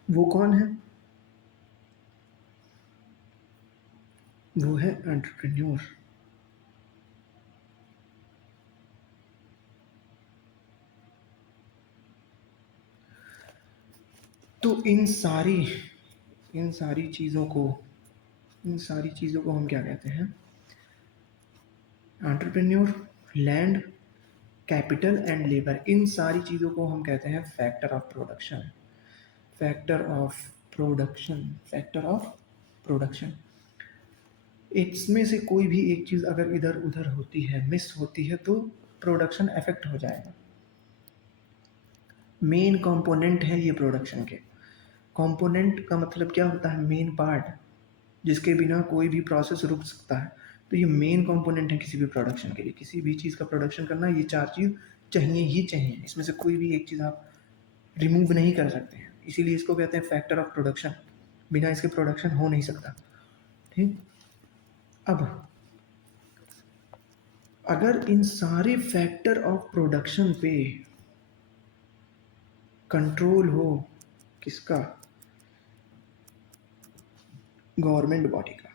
वो कौन है? वो है एंटरप्रेन्योर। तो इन सारी चीज़ों को इन सारी चीज़ों को हम क्या कहते हैं? Entrepreneur, land, capital and labour, इन सारी चीज़ों को हम कहते हैं factor of production. Factor of production, factor of production. इसमें से कोई भी एक चीज़ अगर इधर उधर होती है, मिस होती है, तो प्रोडक्शन अफेक्ट हो जाएगा। मेन कंपोनेंट है ये प्रोडक्शन के। कंपोनेंट का मतलब क्या होता है? मेन पार्ट, जिसके बिना कोई भी प्रोसेस रुक सकता है। तो ये मेन कंपोनेंट है किसी भी प्रोडक्शन के लिए। किसी भी चीज़ का प्रोडक्शन करना, ये चार चीज़ चाहिए ही चाहिए, इसमें से कोई भी एक चीज़ आप रिमूव नहीं कर सकते हैं। इसीलिए इसको कहते हैं फैक्टर ऑफ प्रोडक्शन, बिना इसके प्रोडक्शन हो नहीं सकता। ठीक, अब अगर इन सारे फैक्टर ऑफ प्रोडक्शन पे कंट्रोल हो, किसका? गवर्नमेंट बॉडी का।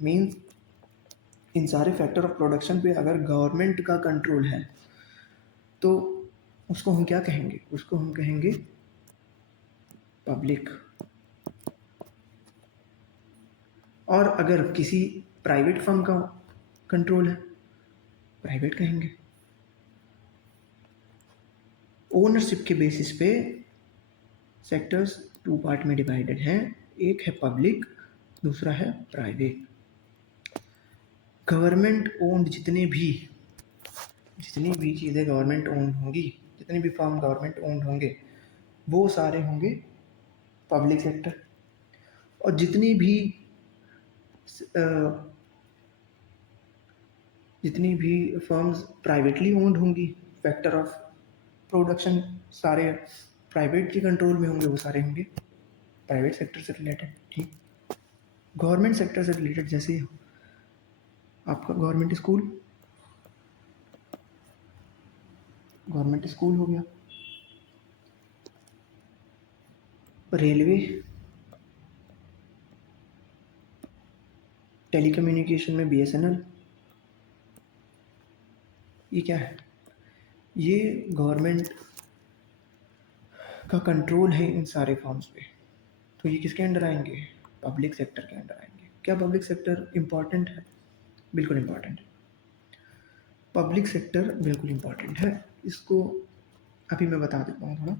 मीन्स इन सारे फैक्टर ऑफ प्रोडक्शन पे अगर गवर्नमेंट का कंट्रोल है, तो उसको हम क्या कहेंगे? उसको हम कहेंगे पब्लिक। और अगर किसी प्राइवेट फर्म का कंट्रोल है, प्राइवेट कहेंगे। ओनरशिप के बेसिस पे सेक्टर्स टू पार्ट में डिवाइडेड हैं, एक है पब्लिक, दूसरा है प्राइवेट। गवर्नमेंट ओन्ड जितनी भी चीज़ें गवर्नमेंट ओन्ड होंगी, जितने भी फर्म गवर्नमेंट ओन्ड होंगे, वो सारे होंगे पब्लिक सेक्टर। और जितनी भी फर्म्स प्राइवेटली ओन्ड होंगी, फैक्टर ऑफ प्रोडक्शन सारे प्राइवेट के कंट्रोल में होंगे, वो सारे होंगे प्राइवेट सेक्टर से रिलेटेड। ठीक, गवर्नमेंट सेक्टर से रिलेटेड जैसे आपका गवर्नमेंट स्कूल हो गया, रेलवे, टेलीकम्युनिकेशन में बीएसएनएल, ये क्या है, ये गवर्नमेंट का कंट्रोल है इन सारे फॉर्म्स पे। तो ये किसके अंडर आएंगे, पब्लिक सेक्टर के अंडर आएंगे। क्या पब्लिक सेक्टर इम्पॉर्टेंट है? बिल्कुल इम्पॉर्टेंट है, पब्लिक सेक्टर बिल्कुल इम्पॉर्टेंट है। इसको अभी मैं बता देता हूँ थोड़ा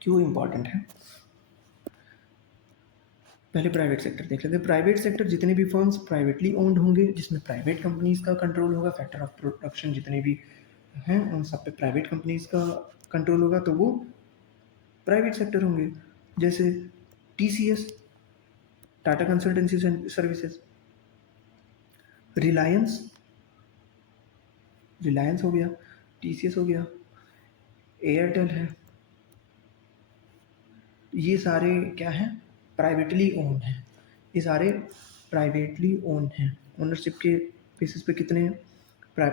क्यों इम्पॉर्टेंट है। पहले प्राइवेट सेक्टर देख लेते हैं। प्राइवेट सेक्टर जितने भी फर्म्स प्राइवेटली ओन्ड होंगे, जिसमें प्राइवेट कंपनीज का कंट्रोल होगा, फैक्टर ऑफ प्रोडक्शन जितने भी हैं उन सब पे प्राइवेट कंपनीज का कंट्रोल होगा, तो वो प्राइवेट सेक्टर होंगे। जैसे TCS, Tata consultancy services, Reliance, Reliance हो गया, टीसीएस हो गया, एयरटेल है, ये सारे क्या हैं, प्राइवेटली ओन्ड हैं। ये सारे प्राइवेटली ओन्ड हैं। ओनरशिप के बेसिस पे कितने हैं,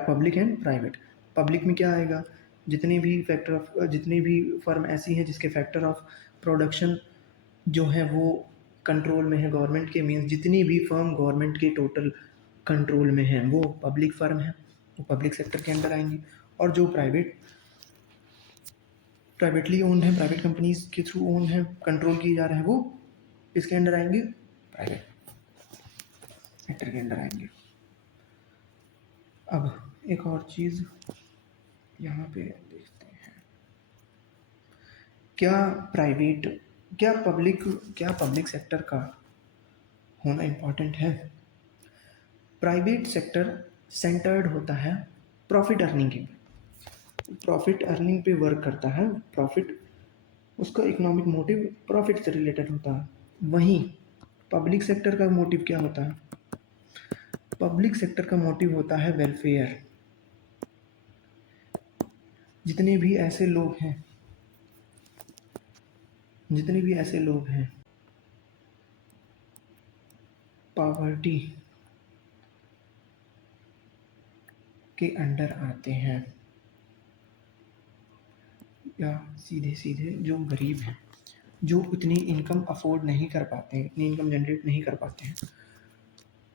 पब्लिक एंड प्राइवेट। पब्लिक में क्या आएगा, जितनी भी फर्म ऐसी हैं जिसके फैक्टर ऑफ प्रोडक्शन जो है वो कंट्रोल में है गवर्नमेंट के, मीन्स जितनी भी फर्म गवर्नमेंट के टोटल कंट्रोल में है वो पब्लिक फर्म है, वो पब्लिक सेक्टर के अंदर आएंगी। और जो प्राइवेटली ओन्ड है, प्राइवेट कंपनीज के थ्रू ओन्ड है, कंट्रोल किए जा रहे हैं, वो इसके अंडर आएंगे, प्राइवेट सेक्टर के अंडर आएंगे। अब एक और चीज़ यहाँ पे देखते हैं, क्या पब्लिक सेक्टर का होना इम्पोर्टेंट है। प्राइवेट सेक्टर सेंटर्ड होता है प्रॉफिट अर्निंग के, प्रॉफिट अर्निंग पे वर्क करता है, प्रॉफिट, उसका इकोनॉमिक मोटिव प्रॉफिट से रिलेटेड होता है। वहीं पब्लिक सेक्टर का मोटिव क्या होता है, पब्लिक सेक्टर का मोटिव होता है वेलफेयर। जितने भी ऐसे लोग हैं पॉवर्टी के अंडर आते हैं, या सीधे सीधे जो गरीब हैं, जो इतनी इनकम अफोर्ड नहीं कर पाते हैं, इतनी इनकम जनरेट नहीं कर पाते हैं,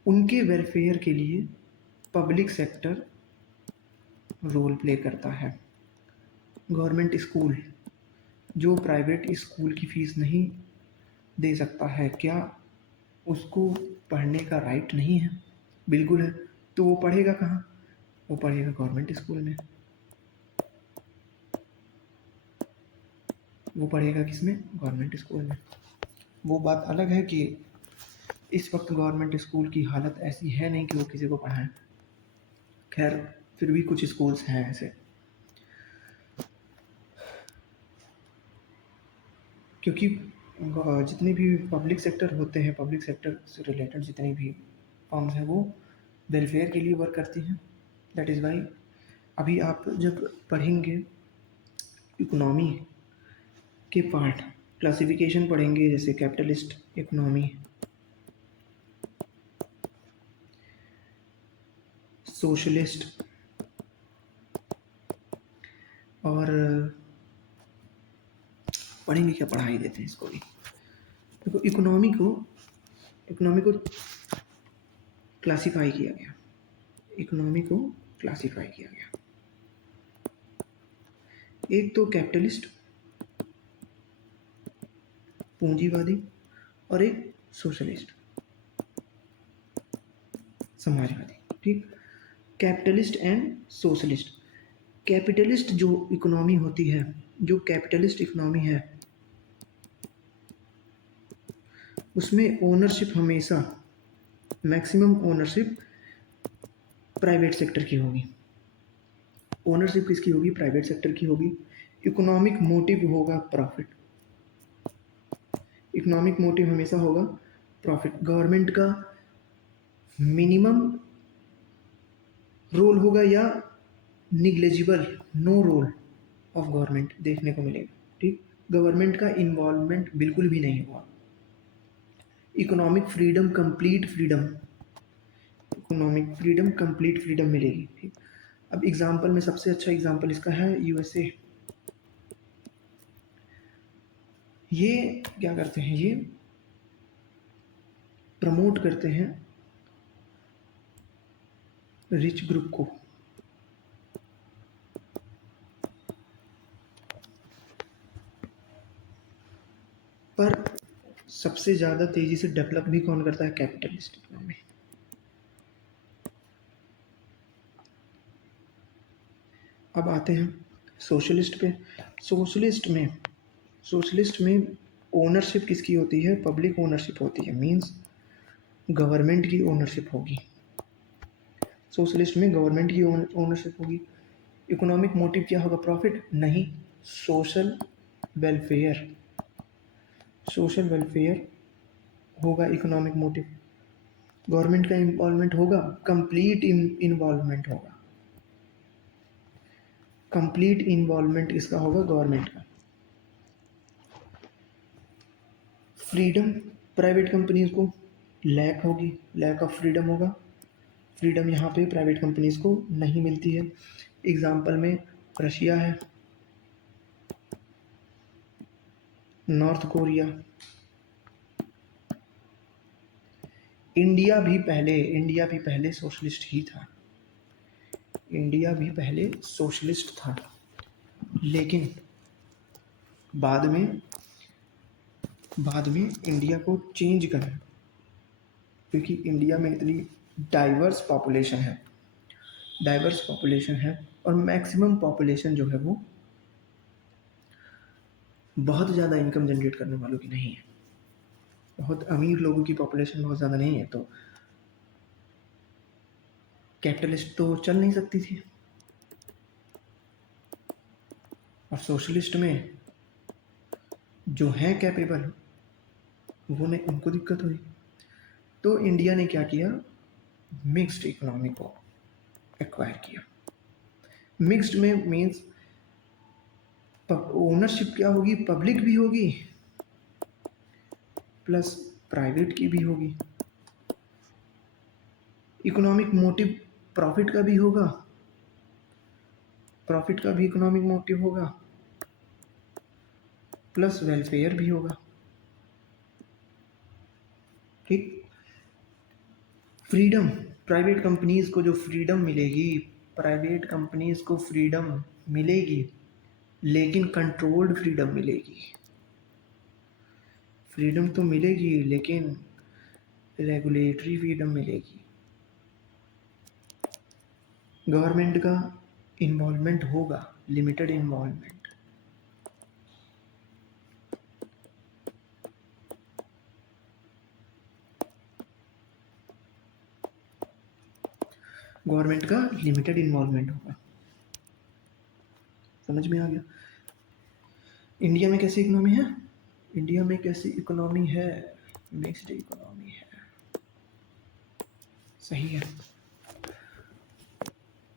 उनके वेलफेयर के लिए पब्लिक सेक्टर रोल प्ले करता है। गवर्नमेंट स्कूल, जो प्राइवेट स्कूल की फ़ीस नहीं दे सकता है, क्या उसको पढ़ने का राइट नहीं है? बिल्कुल है। तो वो पढ़ेगा कहाँ, वो पढ़ेगा गवर्नमेंट स्कूल में। वो पढ़ेगा किसमें, गवर्नमेंट स्कूल में। वो बात अलग है कि इस वक्त गवर्नमेंट स्कूल की हालत ऐसी है नहीं कि वो किसी को पढ़ाएं। खैर फिर भी कुछ स्कूल्स हैं ऐसे, क्योंकि जितने भी पब्लिक सेक्टर होते हैं, पब्लिक सेक्टर से रिलेटेड जितनी भी फर्म्स हैं, वो वेलफेयर के लिए वर्क करती हैं। दैट इज़ वाई अभी आप जब पढ़ेंगे इकोनॉमी के पार्ट, क्लासिफिकेशन पढ़ेंगे, जैसे कैपिटलिस्ट इकोनॉमी, सोशलिस्ट, और पढ़ेंगे क्या, पढ़ा ही देते हैं इसको भी। देखो इकोनॉमी को क्लासिफाई किया गया, इकोनॉमी को क्लासिफाई किया गया, एक तो कैपिटलिस्ट पूंजीवादी, और एक सोशलिस्ट समाजवादी। ठीक, कैपिटलिस्ट एंड सोशलिस्ट। कैपिटलिस्ट जो इकोनॉमी होती है, जो कैपिटलिस्ट इकोनॉमी है, उसमें ओनरशिप हमेशा, मैक्सिमम ओनरशिप प्राइवेट सेक्टर की होगी। ओनरशिप किसकी होगी? प्राइवेट सेक्टर की होगी। इकोनॉमिक मोटिव होगा प्रॉफिट। इकोनॉमिक मोटिव हमेशा होगा प्रॉफिट। गवर्नमेंट का मिनिमम रोल होगा या negligible, no role of government देखने को मिलेगा। ठीक, गवर्नमेंट का इन्वॉल्वमेंट बिल्कुल भी नहीं हुआ। Economic freedom, complete freedom, economic freedom, complete freedom मिलेगी। ठीक, अब एग्जांपल में सबसे अच्छा एग्जांपल इसका है यूएसए। ये क्या करते हैं? ये प्रमोट करते हैं रिच ग्रुप को। पर सबसे ज़्यादा तेज़ी से डेवलप भी कौन करता है? Capitalist economy. अब आते हैं सोशलिस्ट पे। सोशलिस्ट में ओनरशिप किसकी होती है? पब्लिक ओनरशिप होती है, मींस गवर्नमेंट की ओनरशिप होगी। सोशलिस्ट में गवर्नमेंट की ओनरशिप होगी। इकोनॉमिक मोटिव क्या होगा? प्रॉफिट नहीं, सोशल वेलफेयर। सोशल वेलफेयर होगा इकोनॉमिक मोटिव। गवर्नमेंट का इन्वॉल्वमेंट होगा, कंप्लीट इन्वॉल्वमेंट होगा। कंप्लीट इन्वॉल्वमेंट इसका होगा गवर्नमेंट का। फ्रीडम प्राइवेट कंपनीज को लैक होगी, लैक ऑफ फ्रीडम होगा। फ्रीडम यहाँ पे प्राइवेट कंपनीज को नहीं मिलती है। एग्जाम्पल में रशिया है, नॉर्थ कोरिया, इंडिया भी पहले सोशलिस्ट ही था। इंडिया भी पहले सोशलिस्ट था, लेकिन बाद में इंडिया को चेंज करा, क्योंकि इंडिया में इतनी डाइवर्स पॉपुलेशन है और मैक्सिमम पॉपुलेशन जो है वो बहुत ज़्यादा इनकम जनरेट करने वालों की नहीं है। बहुत अमीर लोगों की पॉपुलेशन बहुत ज़्यादा नहीं है, तो कैपिटलिस्ट तो चल नहीं सकती थी। और सोशलिस्ट में जो हैं कैपेबल, वो नहीं, उनको दिक्कत हुई। तो इंडिया ने क्या किया? मिक्स्ड इकोनॉमी को एक्वायर किया। मिक्स्ड में मीन्स ओनरशिप क्या होगी? पब्लिक भी होगी प्लस प्राइवेट की भी होगी। इकोनॉमिक मोटिव प्रॉफिट का भी होगा, प्रॉफिट का भी इकोनॉमिक मोटिव होगा, प्लस वेलफेयर भी होगा। ठीक, फ्रीडम, प्राइवेट कंपनीज को जो फ्रीडम मिलेगी, प्राइवेट कंपनीज को फ्रीडम मिलेगी, लेकिन कंट्रोल्ड फ्रीडम मिलेगी। फ्रीडम तो मिलेगी लेकिन रेगुलेटरी फ्रीडम मिलेगी। गवर्नमेंट का इन्वॉल्वमेंट होगा, लिमिटेड इन्वॉल्वमेंट। गवर्नमेंट का लिमिटेड इन्वॉल्वमेंट होगा। समझ में आ गया? इंडिया में कैसी इकोनॉमी है? इंडिया में कैसी इकोनॉमी है? मिक्स्ड इकोनॉमी है। सही है।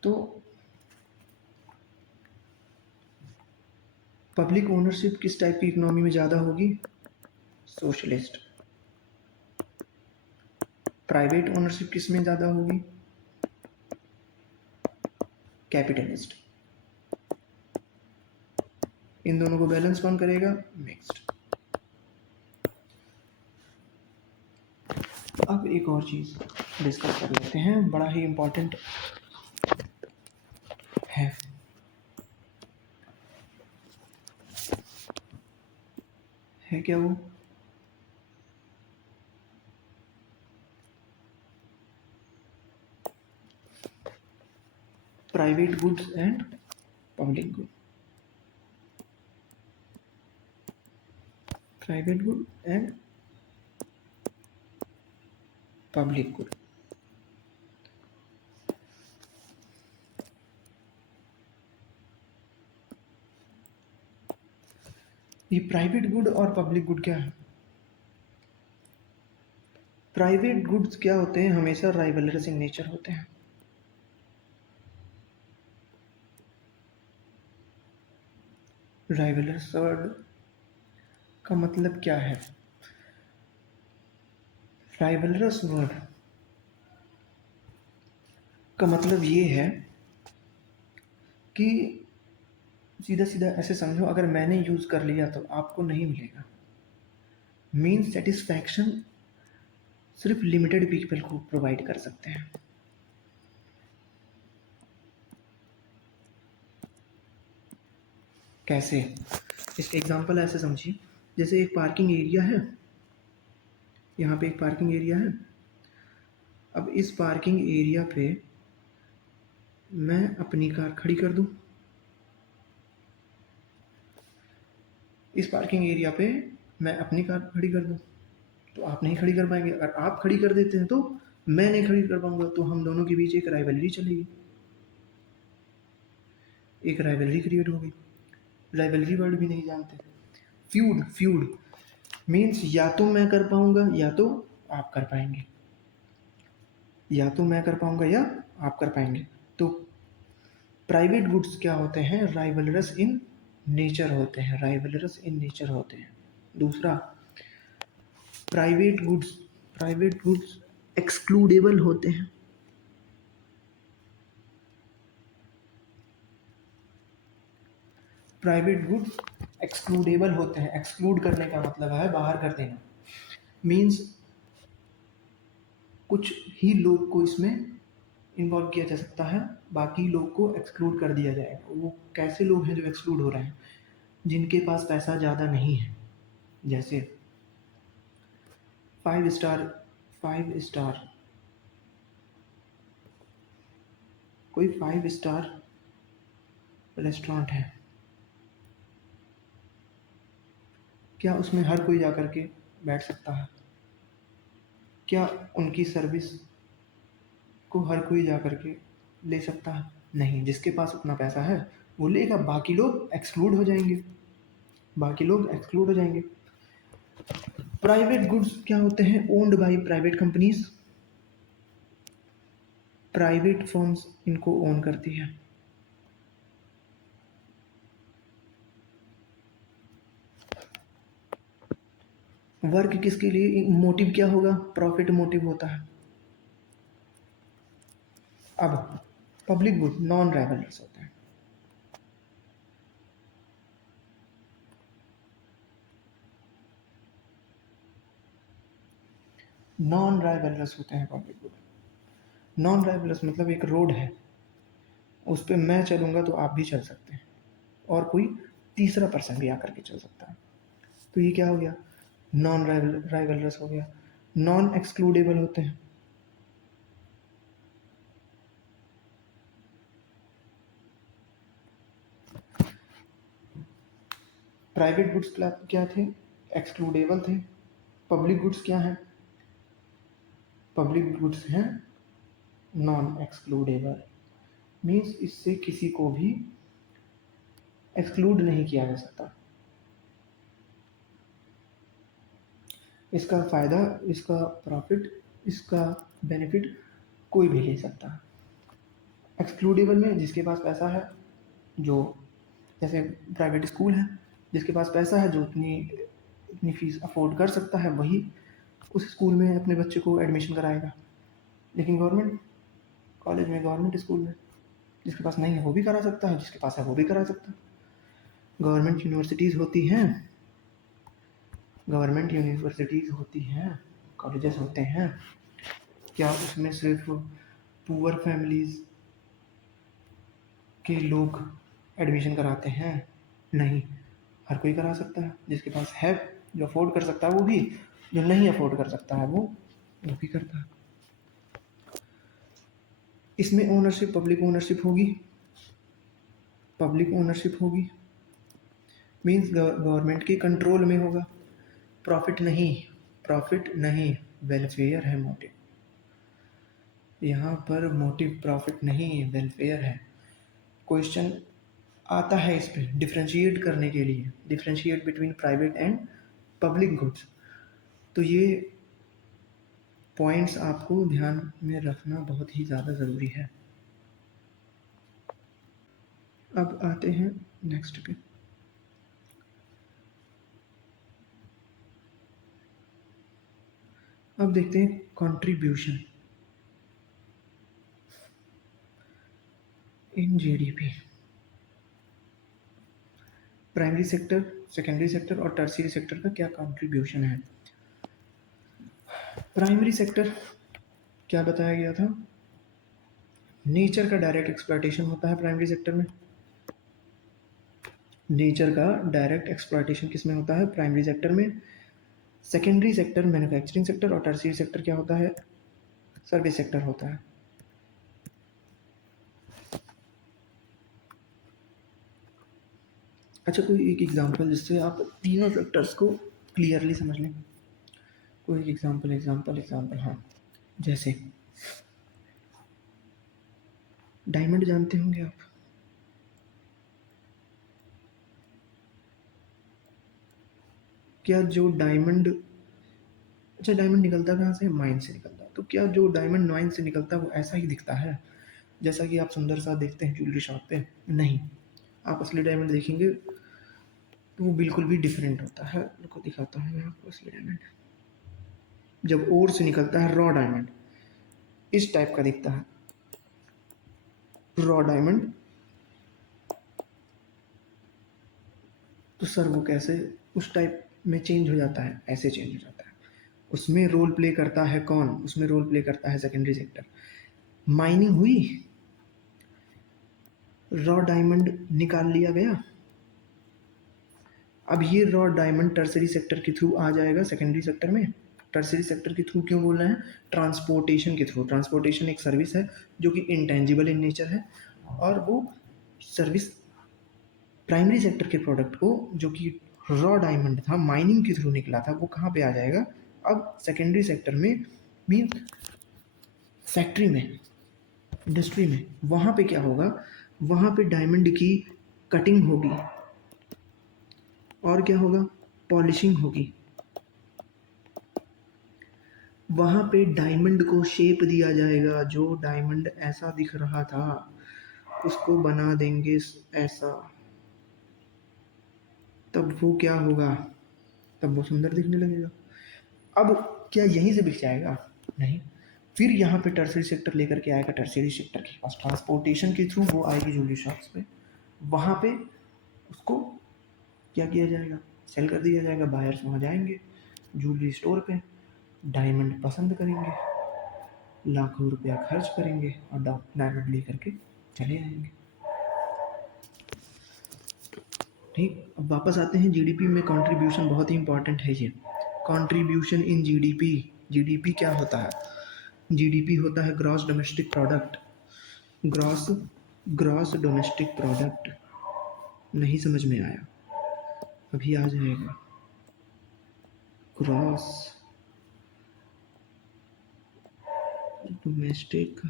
तो पब्लिक ओनरशिप किस टाइप की इकोनॉमी में ज़्यादा होगी? सोशलिस्ट। प्राइवेट ओनरशिप किस में ज़्यादा होगी? कैपिटलिस्ट। इन दोनों को बैलेंस कौन करेगा? मिक्स्ड। अब एक और चीज़ डिस्कस कर लेते हैं, बड़ा ही इम्पोर्टेंट है क्या वो? Private goods and public good, private good and public good. ये प्राइवेट गुड और पब्लिक गुड क्या है? प्राइवेट गुड्स क्या होते हैं? हमेशा राइवलरस इन नेचर होते हैं। राइवलरस वर्ड का मतलब क्या है? राइवलरस वर्ड का मतलब ये है कि सीधा सीधा ऐसे समझो, अगर मैंने यूज़ कर लिया तो आपको नहीं मिलेगा। मीन सेटिस्फैक्शन सिर्फ लिमिटेड पीपल को प्रोवाइड कर सकते हैं। कैसे? इसके एग्जांपल ऐसे समझिए, जैसे एक पार्किंग एरिया है, यहाँ पे एक पार्किंग एरिया है। अब इस पार्किंग एरिया पे मैं अपनी कार खड़ी कर दूँ। इस पार्किंग एरिया पे मैं अपनी कार खड़ी कर दूँ तो आप नहीं खड़ी कर पाएंगे। अगर आप खड़ी कर देते हैं तो मैं नहीं खड़ी कर पाऊंगा, तो हम दोनों के बीच एक राइवलरी चलेगी, एक राइवलरी क्रिएट होगी। राइवलरी वर्ड भी नहीं जानते। फ्यूड, फ्यूड मीन्स या तो मैं कर पाऊंगा या तो आप कर पाएंगे, या तो मैं कर पाऊंगा या आप कर पाएंगे। तो प्राइवेट गुड्स क्या होते हैं? राइवलरस इन नेचर होते हैं, राइवलरस इन नेचर होते हैं। दूसरा, private goods, private goods excludable होते हैं। प्राइवेट गुड्स एक्सक्लूडेबल होते हैं। एक्सक्लूड करने का मतलब है बाहर कर देना। मीन्स कुछ ही लोग को इसमें इन्वॉल्व किया जा सकता है, बाकी लोग को एक्सक्लूड कर दिया जाएगा। वो कैसे लोग हैं जो एक्सक्लूड हो रहे हैं? जिनके पास पैसा ज़्यादा नहीं है। जैसे 5 स्टार, 5 स्टार, कोई 5 स्टार रेस्टोरेंट है, क्या उसमें हर कोई जा कर के बैठ सकता है? क्या उनकी सर्विस को हर कोई जा कर के ले सकता है? नहीं। जिसके पास उतना पैसा है वो लेगा, बाकी लोग एक्सक्लूड हो जाएंगे, बाकी लोग एक्सक्लूड हो जाएंगे। प्राइवेट गुड्स क्या होते हैं? Owned by private companies, private firms इनको ओन करती है। वर्क किसके लिए? मोटिव क्या होगा? प्रॉफिट मोटिव होता है। अब पब्लिक गुड नॉन राइवलरस होते हैं। नॉन राइवलरस होते हैं पब्लिक गुड। नॉन राइवलरस मतलब एक रोड है, उस पर मैं चलूंगा तो आप भी चल सकते हैं, और कोई तीसरा पर्सन भी आकर के चल सकता है। तो ये क्या हो गया? नॉन राइवलरस हो गया। नॉन एक्सक्लूडेबल होते हैं। प्राइवेट गुड्स क्या थे? एक्सक्लूडेबल थे। पब्लिक गुड्स क्या है? पब्लिक गुड्स हैं नॉन एक्सक्लूडेबल। मीन्स इससे किसी को भी एक्सक्लूड नहीं किया जा सकता। इसका फ़ायदा, इसका प्रॉफिट, इसका बेनिफिट कोई भी ले सकता है। एक्सक्लूडेबल में जिसके पास पैसा है, जो जैसे प्राइवेट स्कूल है, जिसके पास पैसा है, जो इतनी फीस अफोर्ड कर सकता है, वही उस स्कूल में अपने बच्चे को एडमिशन कराएगा। लेकिन गवर्नमेंट कॉलेज में, गवर्नमेंट स्कूल में जिसके पास नहीं है वो भी करा सकता है, जिसके पास है वो भी करा सकता है। गवर्नमेंट यूनिवर्सिटीज़ होती हैं, गवर्नमेंट यूनिवर्सिटीज़ होती हैं, कॉलेजेस होते हैं। क्या उसमें सिर्फ पुअर फैमिलीज़ के लोग एडमिशन कराते हैं? नहीं, हर कोई करा सकता है। जिसके पास है, जो अफोर्ड कर सकता है वो भी, जो नहीं अफोर्ड कर सकता है वो भी करता है। इसमें ओनरशिप, पब्लिक ओनरशिप होगी। पब्लिक ओनरशिप होगी, मीन्स गवर्नमेंट के कंट्रोल में होगा। प्रॉफिट नहीं, प्रॉफिट नहीं, वेलफेयर है मोटिव। यहाँ पर मोटिव प्रॉफिट नहीं, वेलफेयर है। क्वेश्चन आता है इस पर डिफ्रेंशिएट करने के लिए, differentiate between private and public goods. तो ये पॉइंट्स आपको ध्यान में रखना बहुत ही ज़्यादा ज़रूरी है। अब आते हैं नेक्स्ट पे। अब देखते हैं contribution in GDP. Primary sector, secondary sector और टर्शियरी सेक्टर का क्या कंट्रीब्यूशन है। प्राइमरी सेक्टर क्या बताया गया था, नेचर का डायरेक्ट एक्सप्लॉयटेशन होता है प्राइमरी सेक्टर में। नेचर का डायरेक्ट एक्सप्लॉयटेशन किस में होता है, प्राइमरी सेक्टर में। सेकेंडरी सेक्टर मैन्युफैक्चरिंग सेक्टर और टर्शियरी सेक्टर क्या होता है, सर्विस सेक्टर होता है। अच्छा, कोई एक एग्जांपल जिससे आप तीनों सेक्टर्स को क्लियरली समझ लें। कोई एक एग्जांपल हाँ, जैसे डायमंड जानते होंगे आप। क्या जो डायमंड, अच्छा डायमंड निकलता कहाँ से, माइन से निकलता है। तो क्या जो डायमंड माइन से निकलता है वो ऐसा ही दिखता है जैसा कि आप सुंदर सा देखते हैं ज्वेलरी शॉप पे? नहीं, आप असली डायमंड देखेंगे तो वो बिल्कुल भी डिफरेंट होता है। रुको दिखाता हूँ मैं आपको असली डायमंड। जब ओर से निकलता है रॉ डायमंड इस टाइप का दिखता है, रॉ डायमंड। तो सर वो कैसे उस टाइप में चेंज हो जाता है, ऐसे चेंज हो जाता है। उसमें रोल प्ले करता है कौन, उसमें रोल प्ले करता है सेकेंडरी सेक्टर। माइनिंग हुई, रॉ डायमंड निकाल लिया गया, अब ये रॉ डायमंड टर्सरी सेक्टर के थ्रू आ जाएगा सेकेंडरी सेक्टर में। टर्सरी सेक्टर के थ्रू क्यों बोल रहे हैं, ट्रांसपोर्टेशन के थ्रू। ट्रांसपोर्टेशन एक सर्विस है जो कि इंटेंजिबल इन नेचर है, और वो सर्विस प्राइमरी सेक्टर के प्रोडक्ट को जो कि रॉ डायमंड था, माइनिंग के थ्रू निकला था, वो कहाँ पे आ जाएगा अब सेकेंडरी सेक्टर में, मीन फैक्ट्री में, इंडस्ट्री में। वहाँ पे क्या होगा, वहाँ पे डायमंड की कटिंग होगी और क्या होगा, पॉलिशिंग होगी। वहाँ पे डायमंड को शेप दिया जाएगा, जो डायमंड ऐसा दिख रहा था उसको बना देंगे ऐसा। तब वो क्या होगा, तब वो सुंदर दिखने लगेगा। अब क्या यहीं से बिक जाएगा, नहीं, फिर यहाँ पे टर्सरी सेक्टर लेकर के आएगा, टर्सरी सेक्टर के पास ट्रांसपोर्टेशन के थ्रू वो आएगी ज्वेलरी शॉप्स पे। वहाँ पे उसको क्या किया जाएगा, सेल कर दिया जाएगा। बायर्स वहाँ जाएंगे ज्वेलरी स्टोर पे, डायमंड पसंद करेंगे, लाखों रुपया खर्च करेंगे और डायमंड लेकर के चले आएंगे। ठीक, अब वापस आते हैं जीडीपी में। कंट्रीब्यूशन बहुत ही इंपॉर्टेंट है ये, कंट्रीब्यूशन इन जीडीपी। जीडीपी क्या होता है, जीडीपी होता है gross domestic product. Gross gross domestic product. नहीं समझ में आया, अभी आ जाएगा। Gross domestic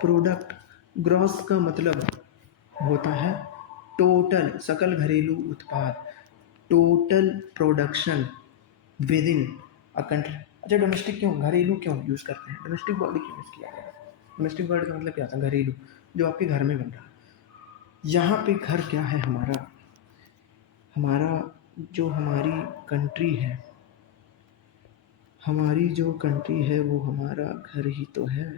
product. ग्रॉस का मतलब होता है टोटल, सकल घरेलू उत्पाद, total production with in a country. अच्छा डोमेस्टिक क्यों, घरेलू क्यों यूज़ करते हैं, डोमेस्टिक वर्ड क्यों यूज़ किया गया है? डोमेस्टिक वर्ड का मतलब क्या था, घरेलू, जो आपके घर में बन रहा है। यहाँ पे घर क्या है हमारा, हमारा जो हमारी कंट्री है, हमारी जो कंट्री है वो हमारा घर ही तो है।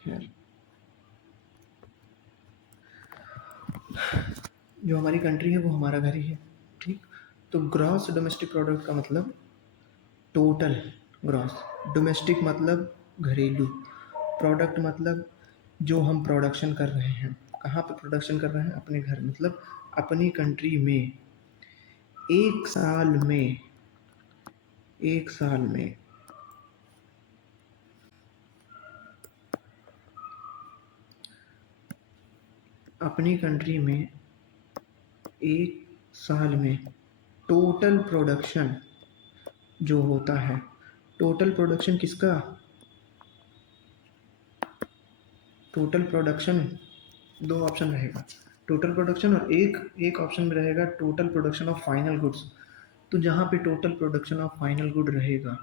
खैर, जो हमारी कंट्री है वो हमारा घर ही है। ठीक, तो ग्रॉस डोमेस्टिक प्रोडक्ट का मतलब टोटल ग्रॉस, डोमेस्टिक मतलब घरेलू, प्रोडक्ट मतलब जो हम प्रोडक्शन कर रहे हैं, कहाँ पे प्रोडक्शन कर रहे हैं? अपने घर, मतलब अपनी कंट्री में एक साल में, एक साल में अपनी कंट्री में एक साल में टोटल प्रोडक्शन जो होता है, टोटल प्रोडक्शन किसका? टोटल प्रोडक्शन, दो ऑप्शन रहेगा, टोटल प्रोडक्शन और एक एक ऑप्शन में रहेगा total production of final goods. तो जहाँ पे total production of final good रहेगा,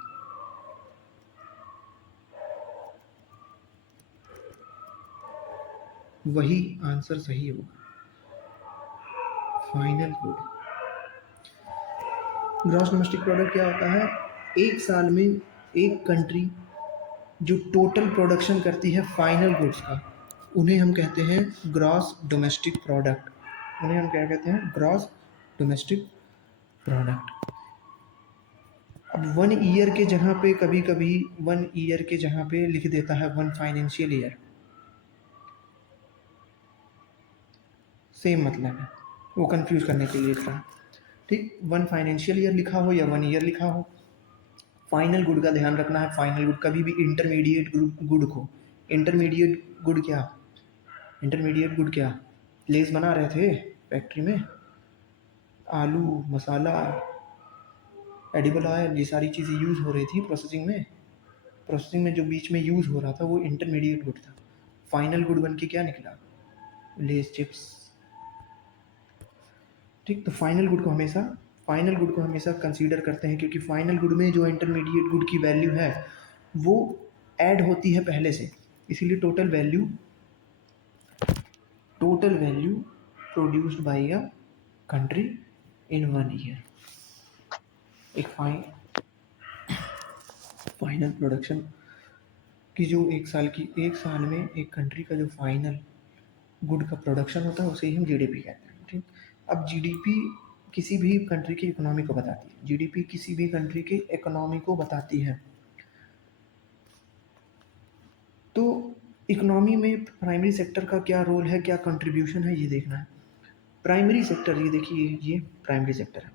वही आंसर सही होगा, final good. Gross domestic product क्या होता है? एक साल में एक कंट्री जो टोटल प्रोडक्शन करती है फाइनल गुड्स का, उन्हें हम कहते हैं ग्रॉस डोमेस्टिक प्रोडक्ट। उन्हें हम क्या कहते हैं? Gross domestic product. अब वन ईयर के जगह पे कभी कभी वन ईयर के जगह पे लिख देता है वन फाइनेंशियल ईयर, सेम मतलब है, वो कंफ्यूज करने के लिए लिख रहा है। ठीक, वन फाइनेंशियल ईयर लिखा हो या वन ईयर लिखा हो, फाइनल गुड का ध्यान रखना है। फाइनल गुड कभी भी इंटरमीडिएट गुड को, इंटरमीडिएट गुड क्या, इंटरमीडिएट गुड क्या, लेस बना रहे थे फैक्ट्री में, आलू मसाला एडिबल ऑयल, ये सारी चीज़ें यूज़ हो रही थी प्रोसेसिंग में, प्रोसेसिंग में जो बीच में यूज़ हो रहा था वो इंटरमीडिएट गुड था। फाइनल गुड बन के क्या निकला? Lay's chips. ठीक, तो फाइनल गुड को हमेशा कंसीडर करते हैं, क्योंकि फाइनल गुड में जो इंटरमीडिएट गुड की वैल्यू है वो ऐड होती है पहले से, इसीलिए total value produced by a country in one year, एक फाइनल प्रोडक्शन की जो एक साल में एक कंट्री का जो फाइनल गुड का प्रोडक्शन होता है उसे ही हम जीडीपी कहते हैं। ठीक, अब जीडीपी किसी भी कंट्री की इकोनॉमी को बताती है, जीडीपी किसी भी कंट्री की इकोनॉमी को बताती है। तो इकोनॉमी में प्राइमरी सेक्टर का क्या रोल है, क्या कंट्रीब्यूशन है, ये देखना है। प्राइमरी सेक्टर, ये देखिए, ये प्राइमरी सेक्टर है,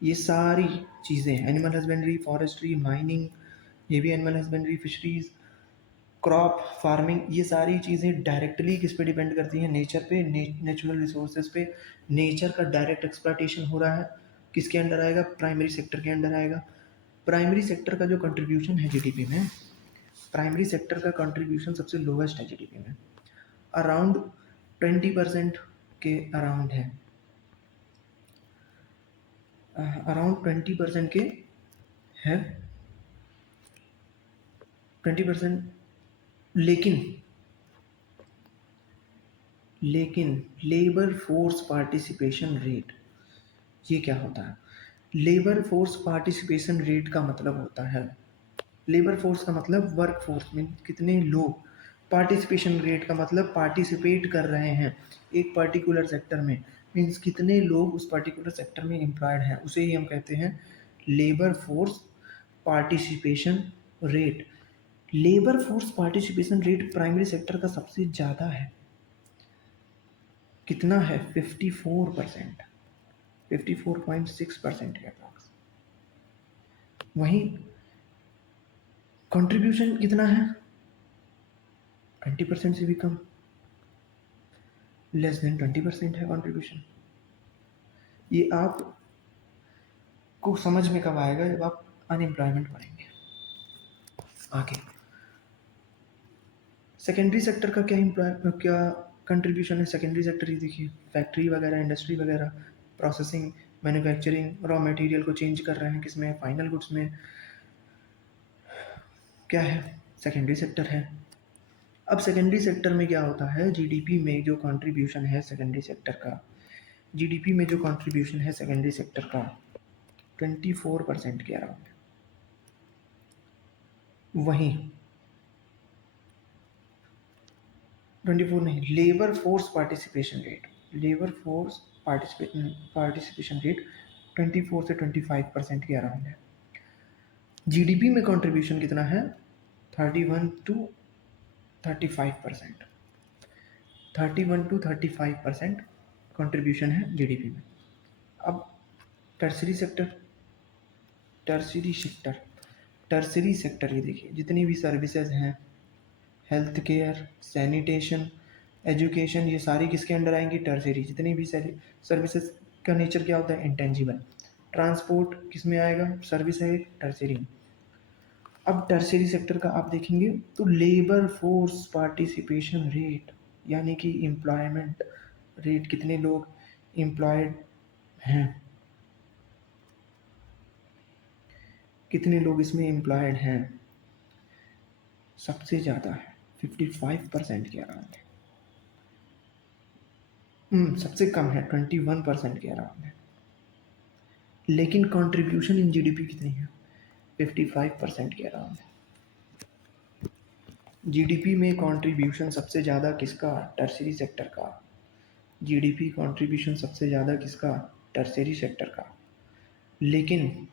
ये सारी चीज़ें, एनिमल हस्बेंड्री, फॉरेस्ट्री, माइनिंग, ये भी animal husbandry, fisheries, crop farming, ये सारी चीज़ें डायरेक्टली किस पे डिपेंड करती हैं? नेचर पे, नेचुरल रिसोर्सेज पे। नेचर का डायरेक्ट एक्सप्लॉयटेशन हो रहा है, किसके अंडर आएगा? प्राइमरी सेक्टर के अंडर आएगा। प्राइमरी सेक्टर का जो कंट्रीब्यूशन है जीडीपी में, प्राइमरी सेक्टर का कंट्रीब्यूशन सबसे लोवेस्ट है जीडीपी में, अराउंड 20% के अराउंड है, अराउंड 20% के है, 20%। लेकिन लेकिन लेबर फोर्स पार्टिसिपेशन रेट, ये क्या होता है? लेबर फोर्स पार्टिसिपेशन रेट का मतलब होता है, लेबर फोर्स का मतलब वर्क फोर्स में कितने लोग, पार्टिसिपेशन रेट का मतलब पार्टिसिपेट कर रहे हैं एक पर्टिकुलर सेक्टर में, मीन्स कितने लोग उस पर्टिकुलर सेक्टर में एम्प्लॉयड हैं, उसे ही हम कहते हैं labour force participation rate. Labour force participation rate primary sector का सबसे ज़्यादा है, कितना है? 54%, 54.6% के अप्रॉक्स। वहीं कंट्रीब्यूशन कितना है? 20% से भी कम, लेस देन 20% है कंट्रीब्यूशन। ये आप को समझ में कब आएगा? जब आप अनएम्प्लॉयमेंट पढ़ेंगे आगे। सेकेंडरी सेक्टर का क्या कंट्रीब्यूशन है? सेकेंडरी सेक्टर, ये देखिए, फैक्ट्री वगैरह, इंडस्ट्री वगैरह, प्रोसेसिंग, मैन्युफैक्चरिंग, रॉ मटेरियल को चेंज कर रहे हैं किसमें? फाइनल गुड्स में। क्या है? सेकेंडरी सेक्टर है। अब सेकेंडरी सेक्टर में क्या होता है? जीडीपी में जो कंट्रीब्यूशन है सेकेंडरी सेक्टर का, जीडीपी में जो कंट्रीब्यूशन है सेकेंडरी सेक्टर का 24% के अराउंड। वहीं 24 नहीं, labour force participation rate, labour force participation rate 24 से 25% के अराउंड है। जीडीपी में कंट्रीब्यूशन कितना है? 31 to 35%। 31 to 35% कंट्रीब्यूशन है जीडीपी में। अब tertiary sector, tertiary sector tertiary sector ये देखिए, जितनी भी सर्विसेज हैं, हेल्थ केयर, सैनिटेशन, एजुकेशन, ये सारी किसके अंडर आएंगी? टर्सरी। जितनी भी सर्विसेज का नेचर क्या होता है? इंटेंजिबल। ट्रांसपोर्ट किस में आएगा? सर्विस है एक, टर्सरी। अब टर्सरी सेक्टर का आप देखेंगे तो लेबर फोर्स पार्टिसिपेशन रेट, यानी कि एम्प्लॉयमेंट रेट, कितने लोग एम्प्लॉयड हैं, कितने लोग इसमें एम्प्लॉयड हैं, सबसे ज़्यादा है, 55% के अराउंड है। सबसे कम है, 21% के अराउंड है। लेकिन कंट्रीब्यूशन इन जीडीपी कितनी है? 55% के अराउंड है। जीडीपी में कंट्रीब्यूशन सबसे ज़्यादा किसका? टर्सरी सेक्टर का। जीडीपी कंट्रीब्यूशन सबसे ज़्यादा किसका? टर्सरी सेक्टर का। लेकिन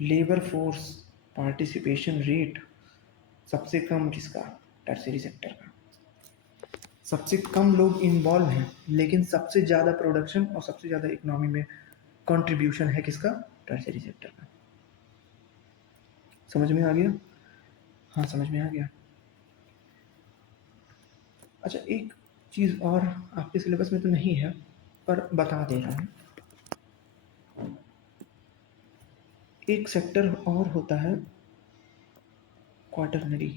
लेबर फोर्स पार्टिसिपेशन रेट सबसे कम किसका? टर्सरी सेक्टर का। सबसे कम लोग इन्वॉल्व हैं, लेकिन सबसे ज़्यादा प्रोडक्शन और सबसे ज़्यादा इकोनॉमी में कंट्रीब्यूशन है किसका? टर्सरी सेक्टर का। समझ में आ गया? हाँ, समझ में आ गया। अच्छा, एक चीज़ और आपके सिलेबस में तो नहीं है, पर बता दे रहा हूँ। एक सेक्टर और होता है क्वाटरनरी,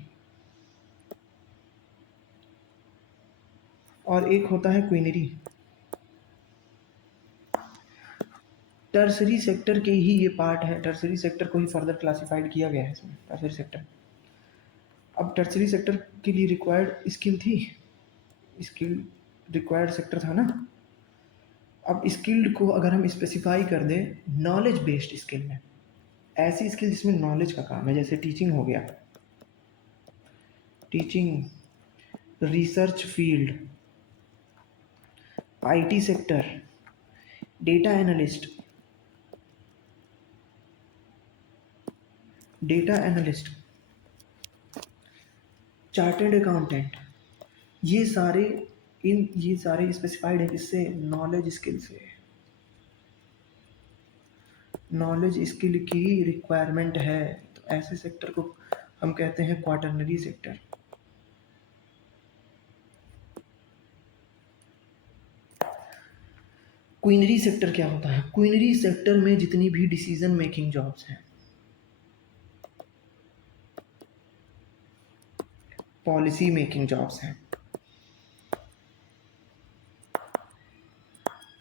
और एक होता है क्वीनरी। टर्सरी सेक्टर के ही ये पार्ट है, टर्सरी सेक्टर को ही फर्दर क्लासिफाइड किया गया है इसमें, टर्सरी सेक्टर। अब टर्सरी सेक्टर के लिए रिक्वायर्ड स्किल थी, स्किल रिक्वायर्ड सेक्टर था ना। अब स्किल्ड को अगर हम स्पेसिफाई कर दें नॉलेज बेस्ड स्किल में, ऐसी स्किल जिसमें नॉलेज का काम है, जैसे टीचिंग हो गया, teaching, research field, IT sector, data analyst, data analyst, chartered accountant, ये सारे ये सारे स्पेसिफाइड है किससे? नॉलेज स्किल से। नॉलेज स्किल की रिक्वायरमेंट है, तो ऐसे सेक्टर को हम कहते हैं क्वाटरनरी सेक्टर। क्वीनरी सेक्टर क्या होता है? क्वीनरी सेक्टर में जितनी भी डिसीजन मेकिंग जॉब्स हैं, पॉलिसी मेकिंग जॉब्स हैं,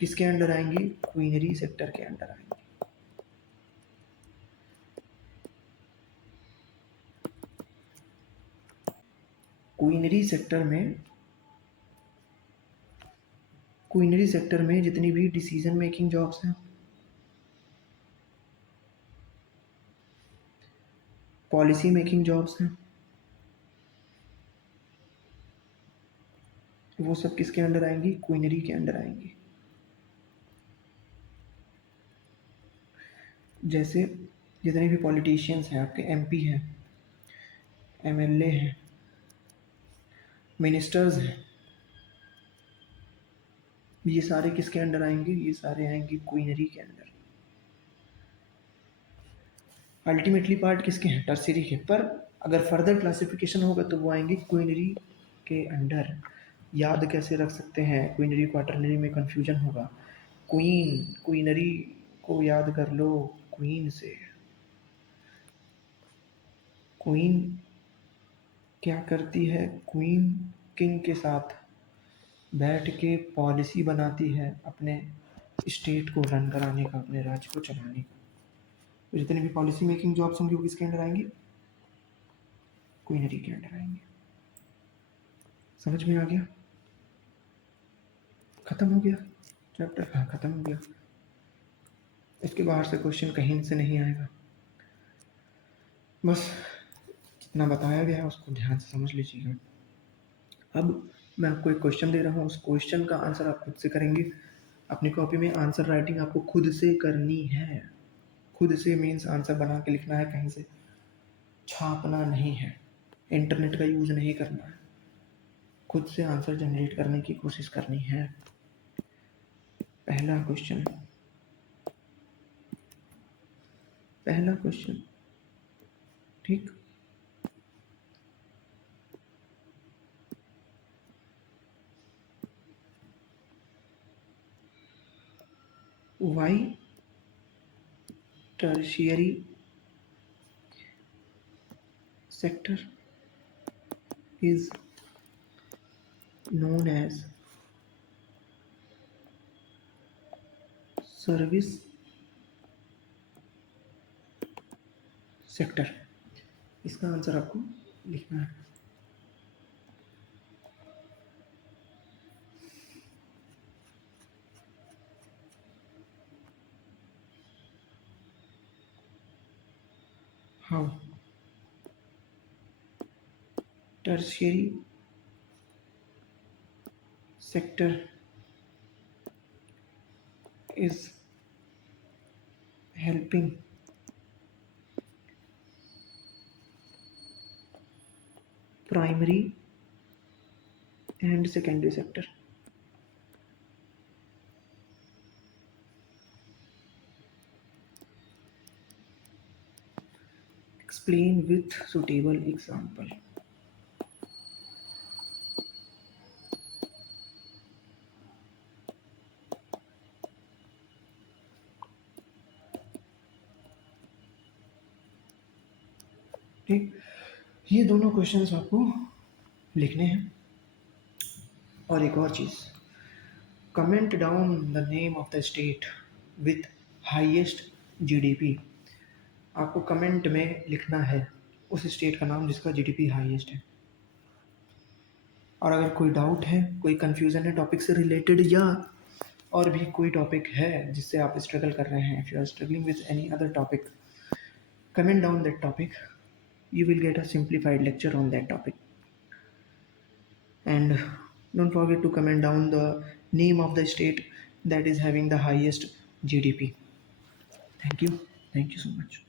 किसके अंडर आएंगी? क्वीनरी सेक्टर के अंडर आएंगी। क्वीनरी सेक्टर में, क्वीनरी सेक्टर में जितनी भी डिसीजन मेकिंग जॉब्स हैं, पॉलिसी मेकिंग जॉब्स हैं, वो सब किसके अंडर आएंगी? क्वीनरी के अंडर आएंगी। जैसे जितने भी पॉलिटिशियंस हैं आपके, एमपी हैं, एमएलए हैं, मिनिस्टर्स हैं, ये सारे किसके अंडर आएंगे? ये सारे आएंगे क्वीनरी के अंडर। अल्टीमेटली पार्ट किसके हैं? टर्सरी के, पर अगर फर्दर क्लासिफिकेशन होगा तो वो आएंगे क्वीनरी के अंडर। याद कैसे रख सकते हैं? क्वीनरी क्वाटरनरी में कंफ्यूजन होगा। क्वीन, क्वीनरी को याद कर लो क्वीन से। क्वीन क्या करती है? क्वीन किंग के साथ बैठ के पॉलिसी बनाती है अपने स्टेट को रन कराने का, अपने राज्य को चलाने का। तो जितने भी पॉलिसी मेकिंग जॉब्स होंगी वो किसके अंडर आएंगी? क्वीनरी के अंडर आएंगे। समझ में आ गया? खत्म हो गया चैप्टर? हाँ, खत्म हो गया। इसके बाहर से क्वेश्चन कहीं से नहीं आएगा, बस जितना बताया गया है उसको ध्यान से समझ लीजिएगा। अब मैं आपको एक क्वेश्चन दे रहा हूँ, उस क्वेश्चन का आंसर आप खुद से करेंगे। अपनी कॉपी में आंसर राइटिंग आपको खुद से करनी है। खुद से मीन्स आंसर बना के लिखना है, कहीं से छापना नहीं है, इंटरनेट का यूज़ नहीं करना है। खुद से आंसर जनरेट करने की कोशिश करनी है। पहला क्वेश्चन, पहला क्वेश्चन, ठीक। Why tertiary sector is known as service sector? इसका आंसर आपको लिखना है। How tertiary sector is helping primary and secondary sector? Explain with suitable example. ठीक, ये दोनों क्वेश्चंस आपको लिखने हैं। और एक और चीज़, comment down the name of the state with highest GDP. आपको कमेंट में लिखना है उस स्टेट का नाम जिसका जीडीपी हाईएस्ट है। और अगर कोई डाउट है, कोई कन्फ्यूज़न है टॉपिक से रिलेटेड, या और भी कोई टॉपिक है जिससे आप स्ट्रगल कर रहे हैं, if you are struggling with any other topic, comment down that topic. You will get a simplified lecture on that topic. And don't forget to comment down the name of the state that is having the highest GDP. Thank you. Thank you so much.